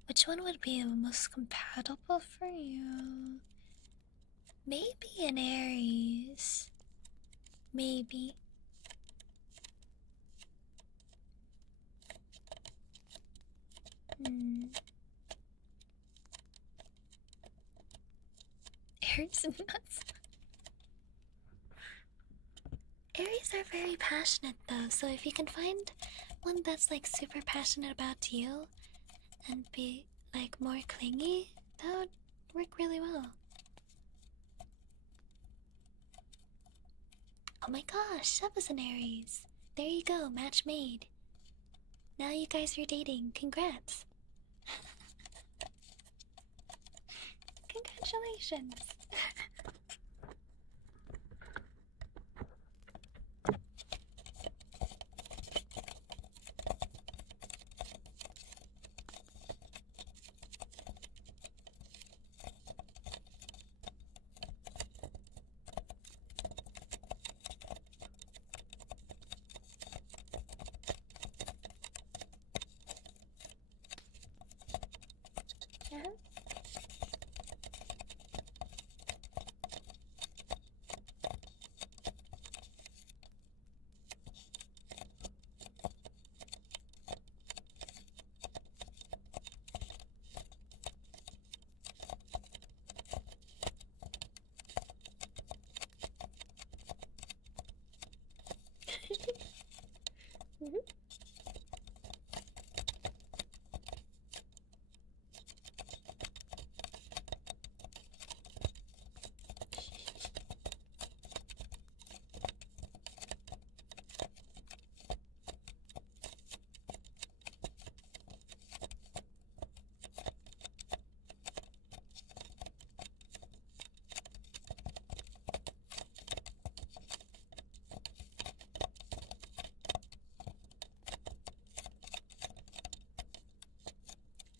which one would be the most compatible for you. Maybe an Aries. Maybe. Aries and nuts. Aries are very passionate though, so if you can find one that's like super passionate about you and be like more clingy, that would work really well. Oh my gosh, that was an Aries. There you go, match made. Now you guys are dating. Congrats. Congratulations. Uh-huh. Mhm.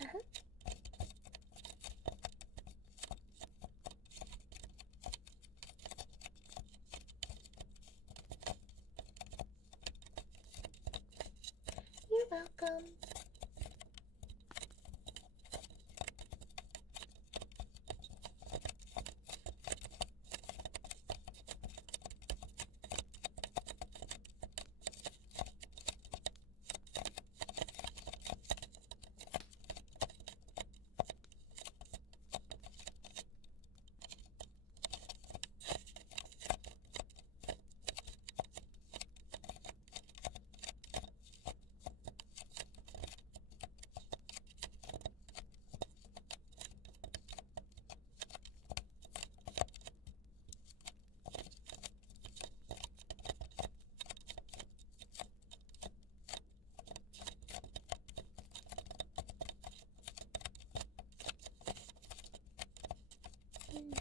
Uh-huh. You're welcome. Mm.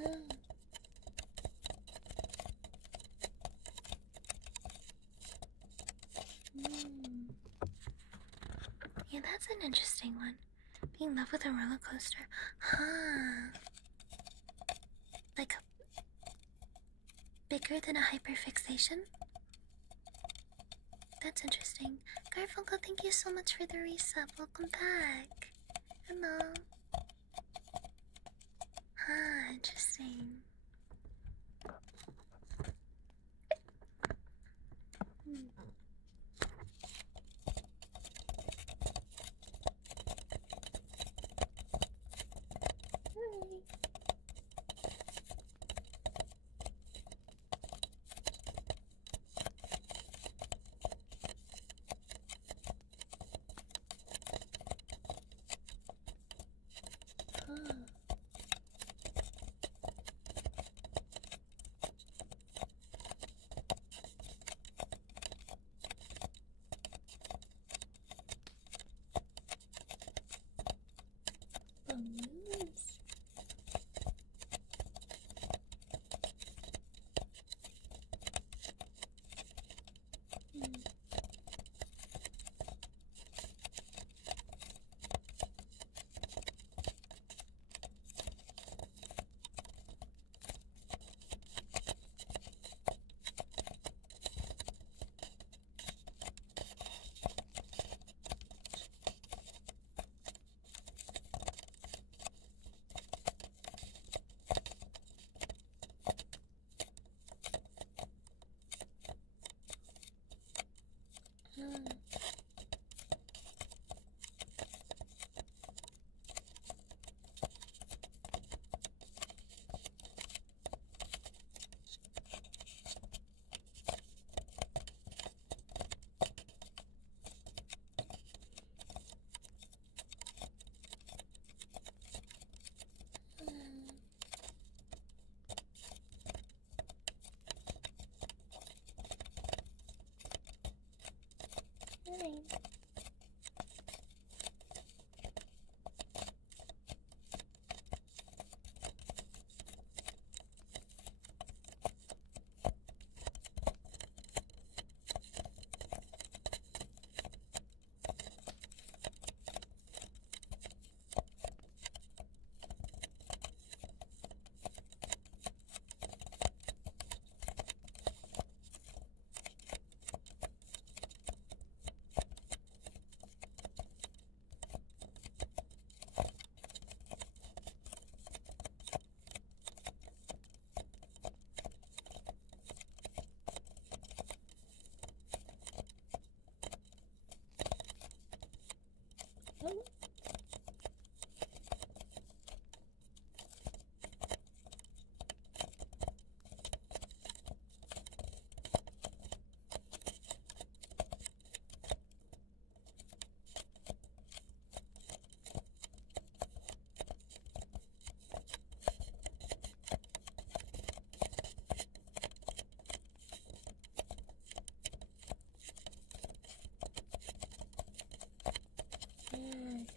Oh. Mm. Yeah, that's an interesting one. Being in love with a roller coaster. Huh. Like bigger than a hyperfixation? That's interesting. Garfunkel, thank you so much for the resub. Welcome back. Hello. Huh, interesting. Hmm. Hi. Huh.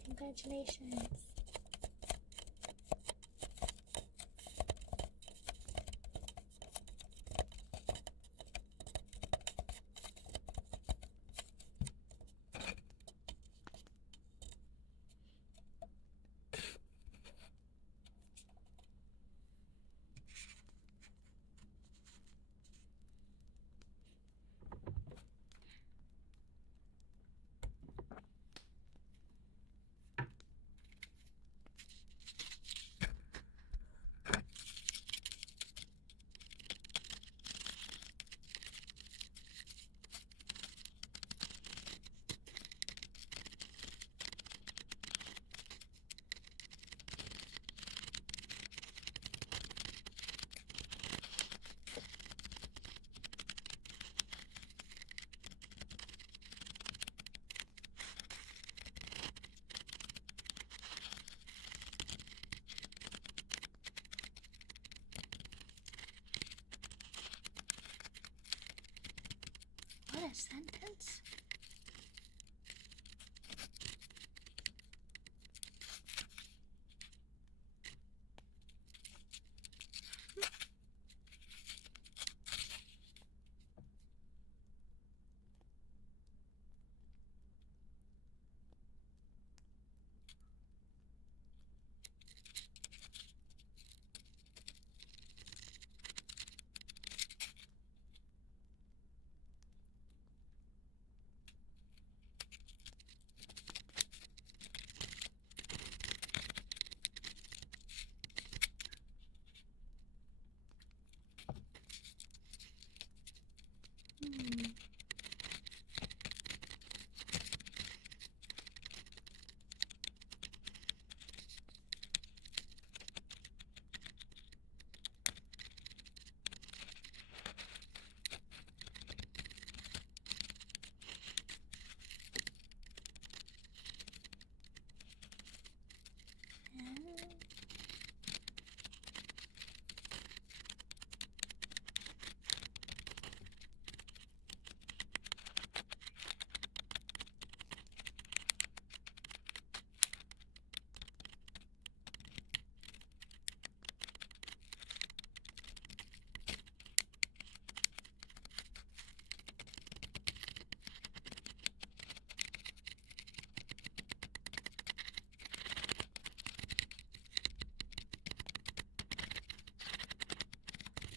Congratulations. What a sentence.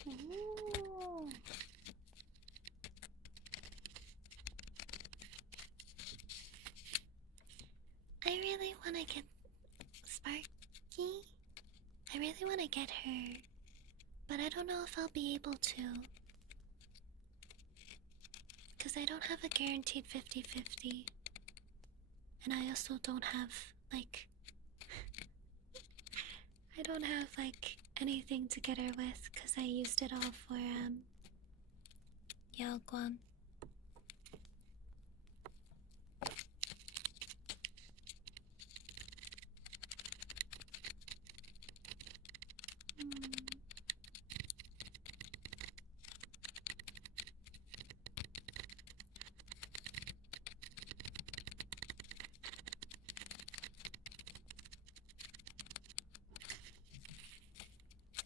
Ooh. I really want to get Sparky. I really want to get her, but I don't know if I'll be able to. Because I don't have a guaranteed 50-50. And I also don't have, like... I don't have, like, anything to get her with, because I used it all for, Yao Guan.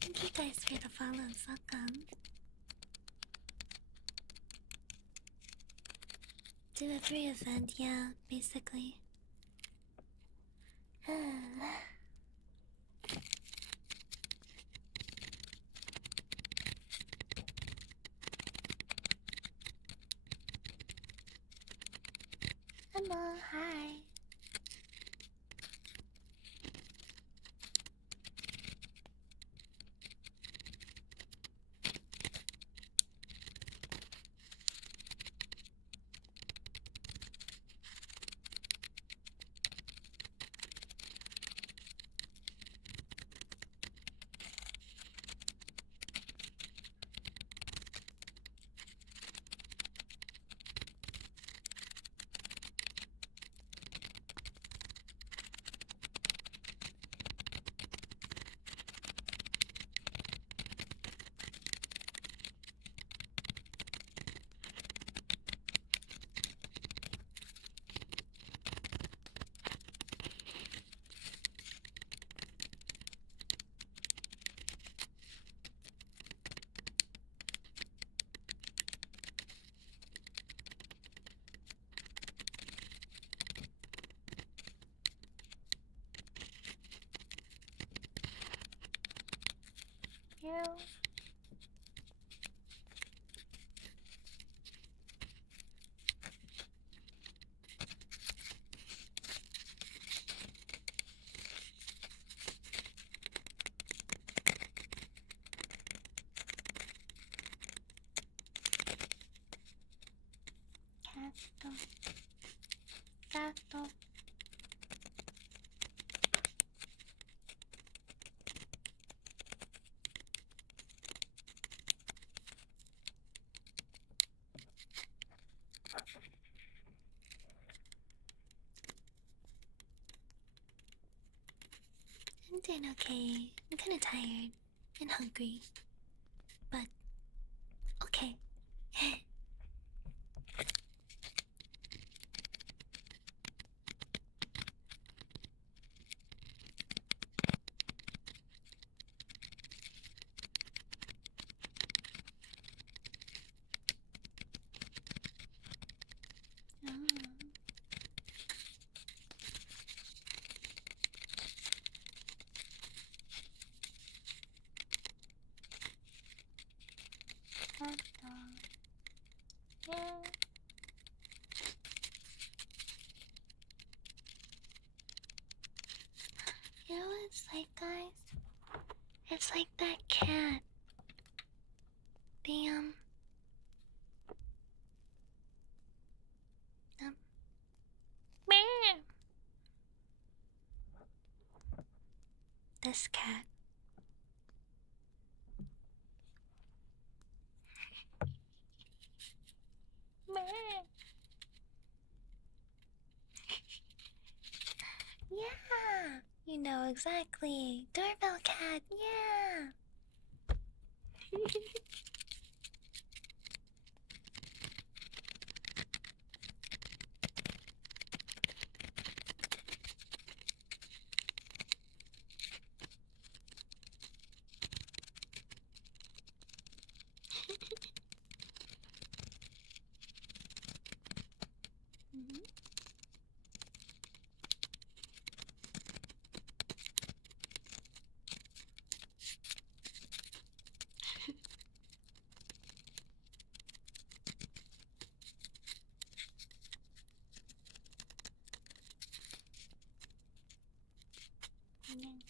Thank you guys for the follows, welcome. Do a 3 event, yeah, basically. Hello, hi. Meow. Gato. Gato. I'm doing okay. I'm kinda tired and hungry. But okay. Yeah. You know what it's like, guys? It's like that cat. The meow. This cat. Meow. Yeah, you know exactly. Doorbell cat, yeah. Mhm.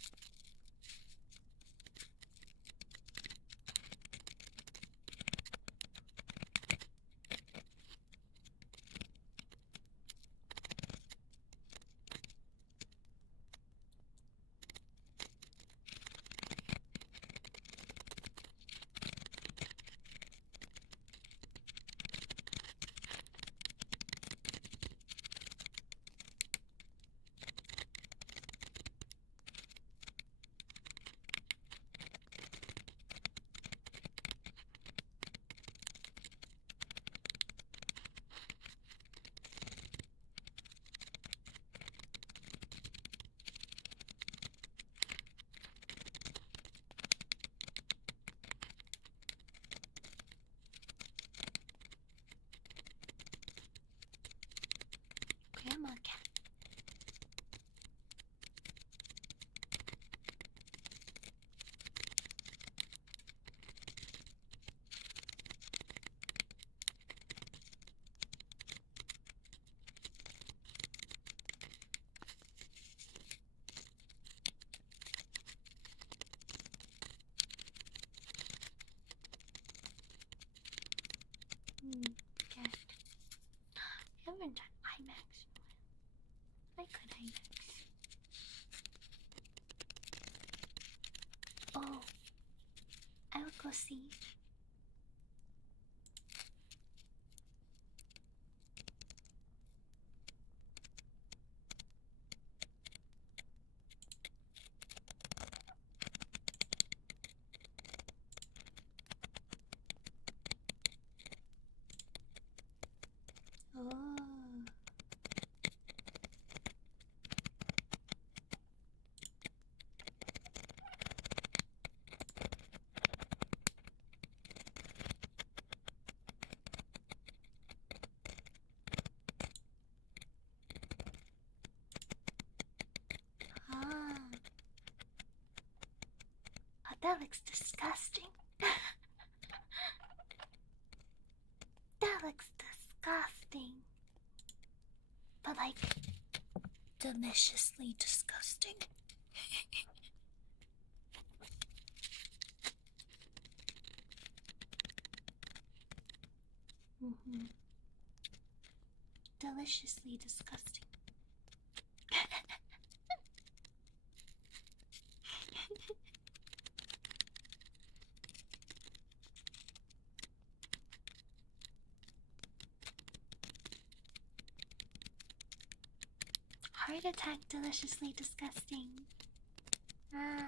Grandma cat. Cat. I haven't done IMAX. I could IMAX. Oh, I will go see. Oh. Ah. Oh, that looks disgusting. deliciously disgusting. Deliciously disgusting. Heart attack, deliciously disgusting. Ah.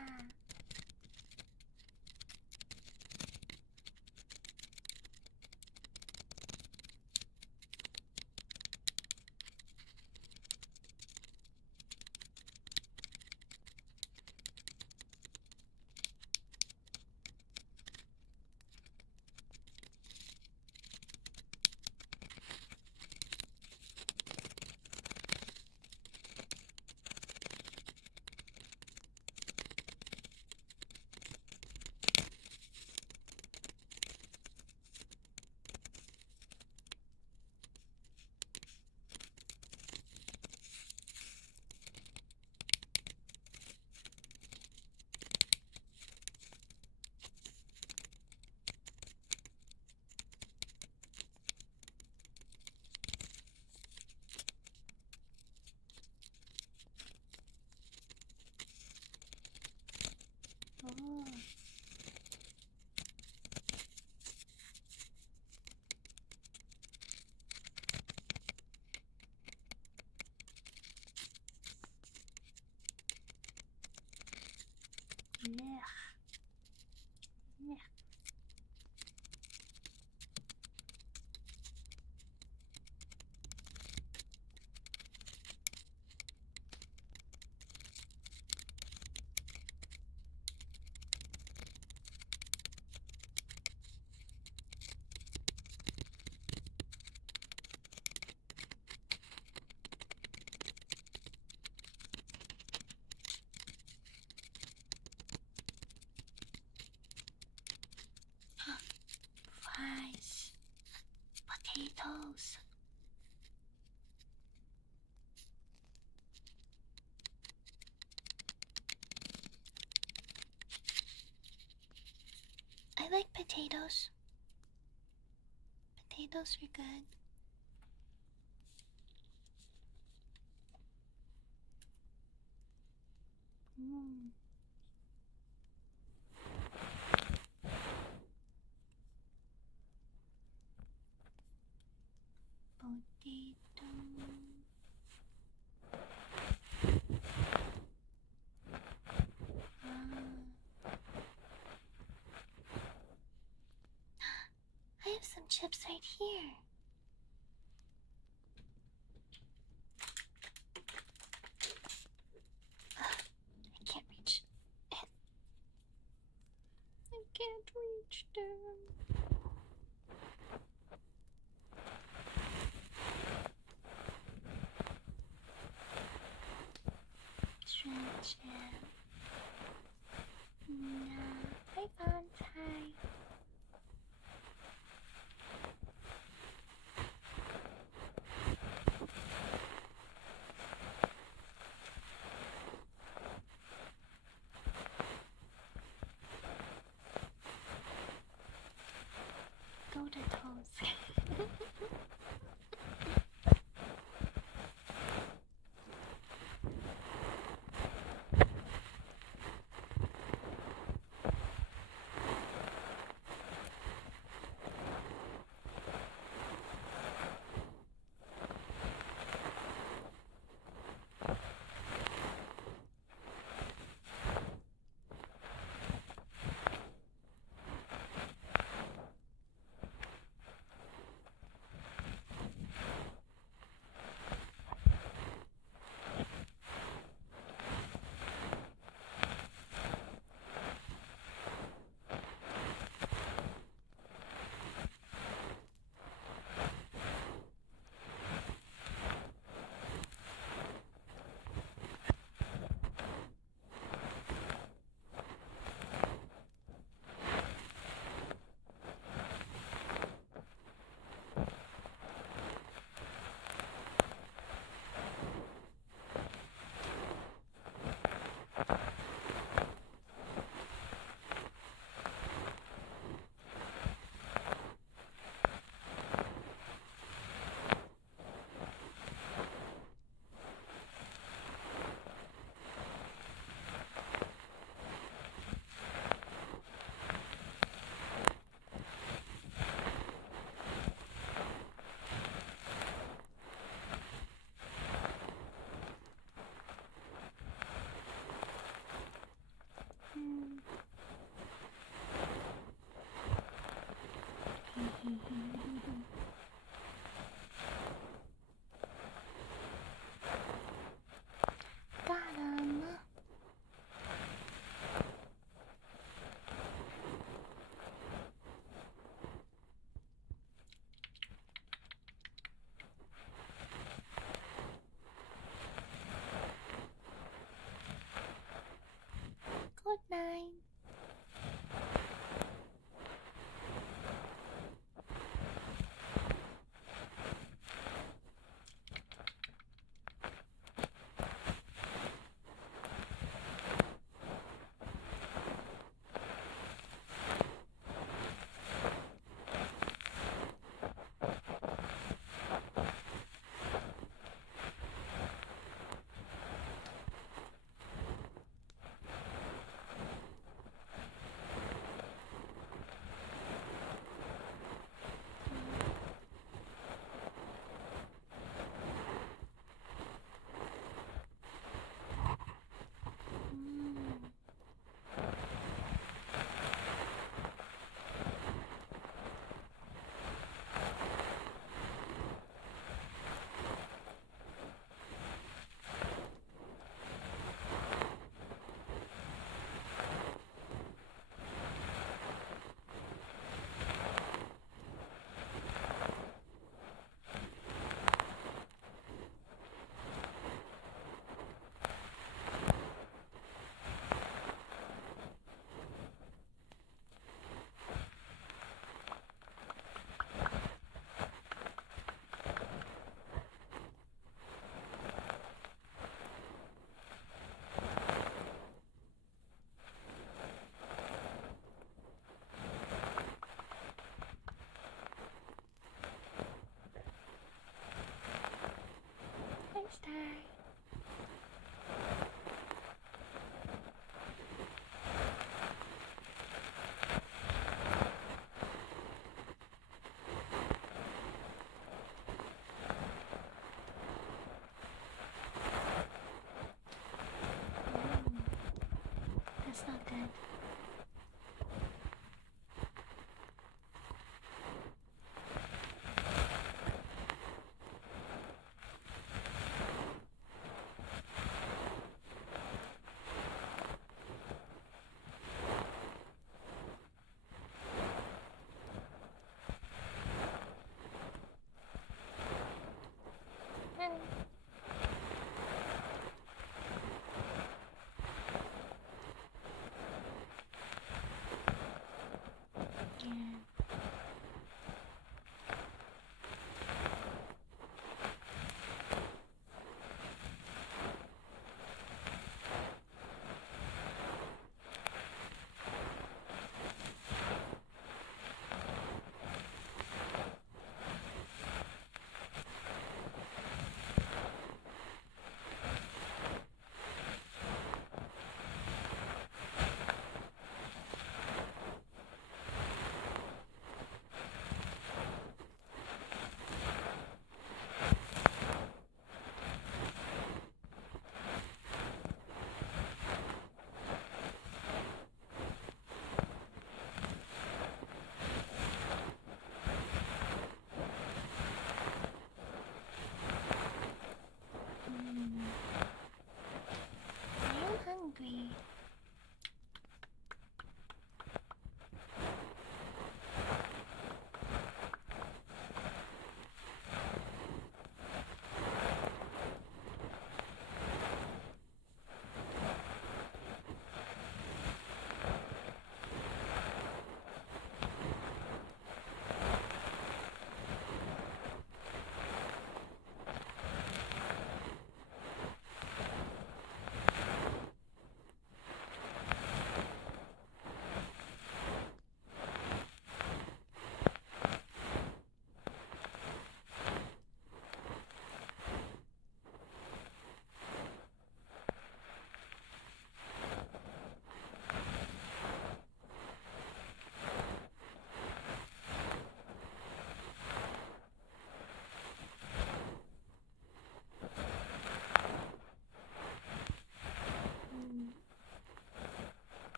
Oh. Yeah. Yeah. Fries. Potatoes. I like potatoes. Potatoes are good. Mm. Potato. I have some chips right here. I can't reach. I can't reach them. Stretch it. No. Hi, Bonsai.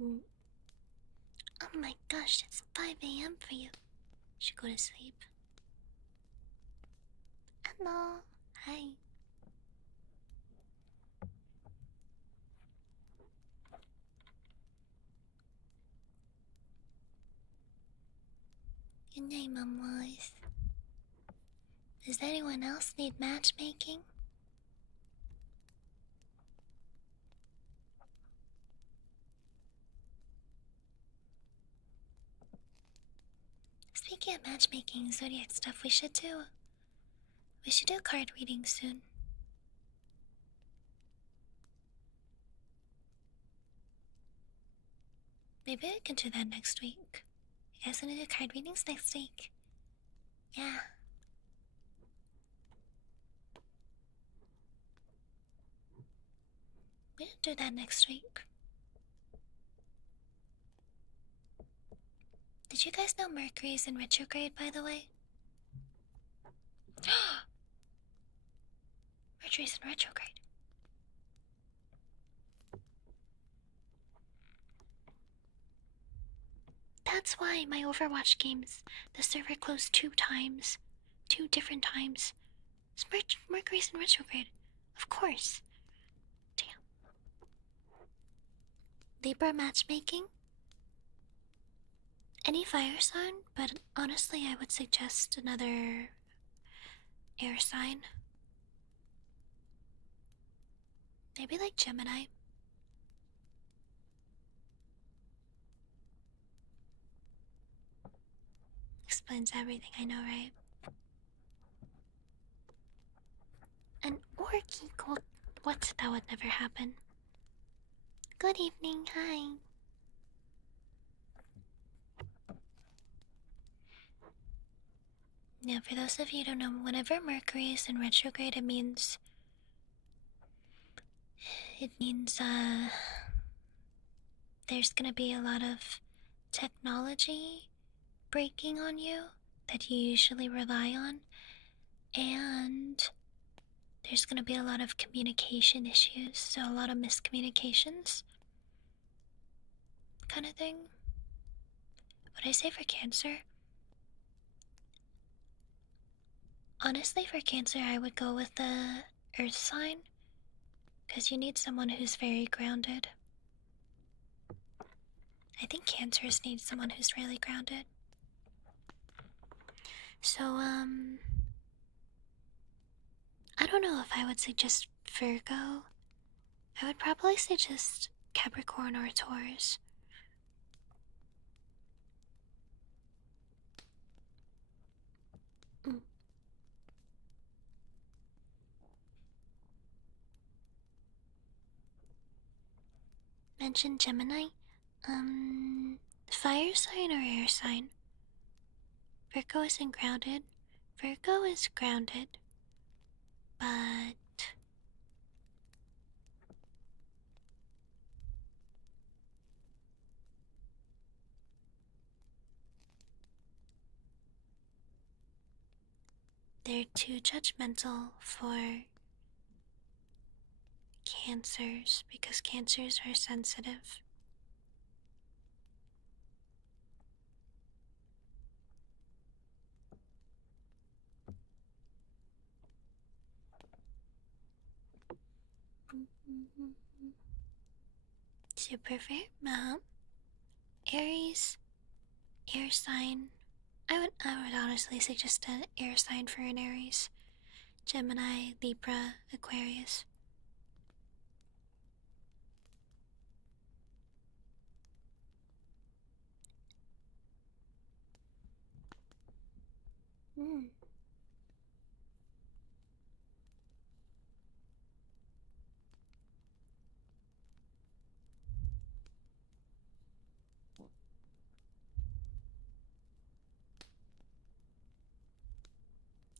Mm. Oh my gosh, it's 5 a.m. for you. Should go to sleep. Hello. Hi. Good night, Mamos. Does anyone else need matchmaking? Speaking of matchmaking, zodiac stuff, we should do card reading soon. Maybe we can do that next week. You guys wanna do card readings next week? Yeah. We can do that next week. Did you guys know Mercury's in retrograde, by the way? Mercury's in retrograde. That's why my Overwatch games, the server closed 2 times. 2 different times. Mercury's in retrograde. Of course. Damn. Libra matchmaking? Any fire sign, but honestly, I would suggest another air sign. Maybe like Gemini. Explains everything, I know, right? An orky gold. What? That would never happen. Good evening, hi. Now, for those of you who don't know, whenever Mercury is in retrograde, it means there's gonna be a lot of technology breaking on you that you usually rely on, and there's gonna be a lot of communication issues, so a lot of miscommunications kind of thing. What I say for Cancer? Honestly, for Cancer, I would go with the Earth sign, because you need someone who's very grounded. I think Cancers need someone who's really grounded. So, I don't know if I would suggest Virgo. I would probably suggest Capricorn or Taurus. Mm. Mention Gemini? Fire sign or air sign? Virgo isn't grounded. Virgo is grounded, but they're too judgmental for Cancers because Cancers are sensitive. Super fair, Aries, air sign. I would honestly suggest an air sign for an Aries. Gemini, Libra, Aquarius. Mm.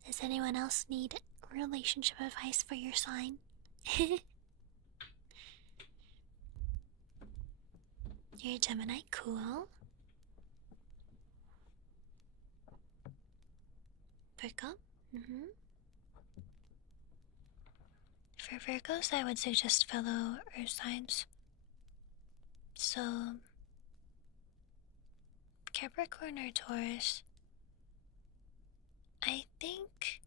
Does anyone else need relationship advice for your sign? You're a Gemini, cool. Virgo? For Virgos, I would suggest fellow earth signs. So, Capricorn or Taurus? I think.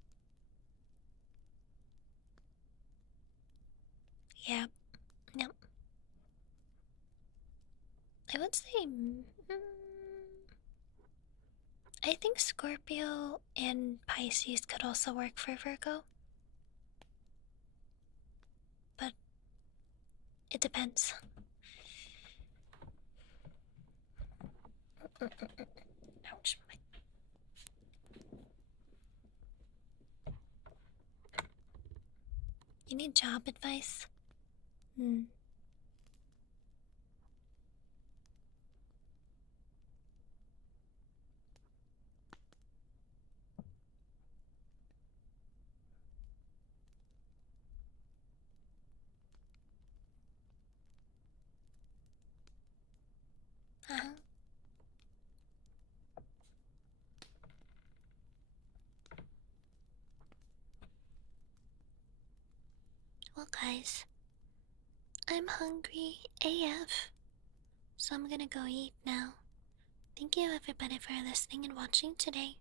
Yeah. Yep. I would say. I think Scorpio and Pisces could also work for Virgo. But it depends. Ouch. You need job advice? Hmm. Uh-huh. Well, guys, I'm hungry AF, so I'm gonna go eat now. Thank you everybody for listening and watching today.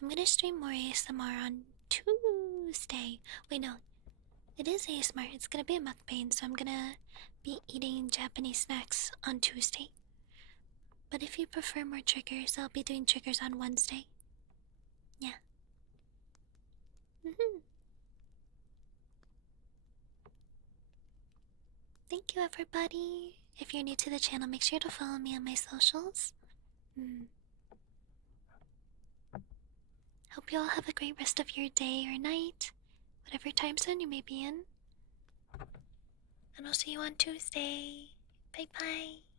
I'm gonna stream more ASMR on Tuesday. Wait, no, it is ASMR. It's gonna be a mukbang, so I'm gonna be eating Japanese snacks on Tuesday. But if you prefer more triggers, I'll be doing triggers on Wednesday. Yeah. Thank you, everybody. If you're new to the channel, make sure to follow me on my socials. Hope you all have a great rest of your day or night, whatever time zone you may be in. And I'll see you on Tuesday. Bye bye.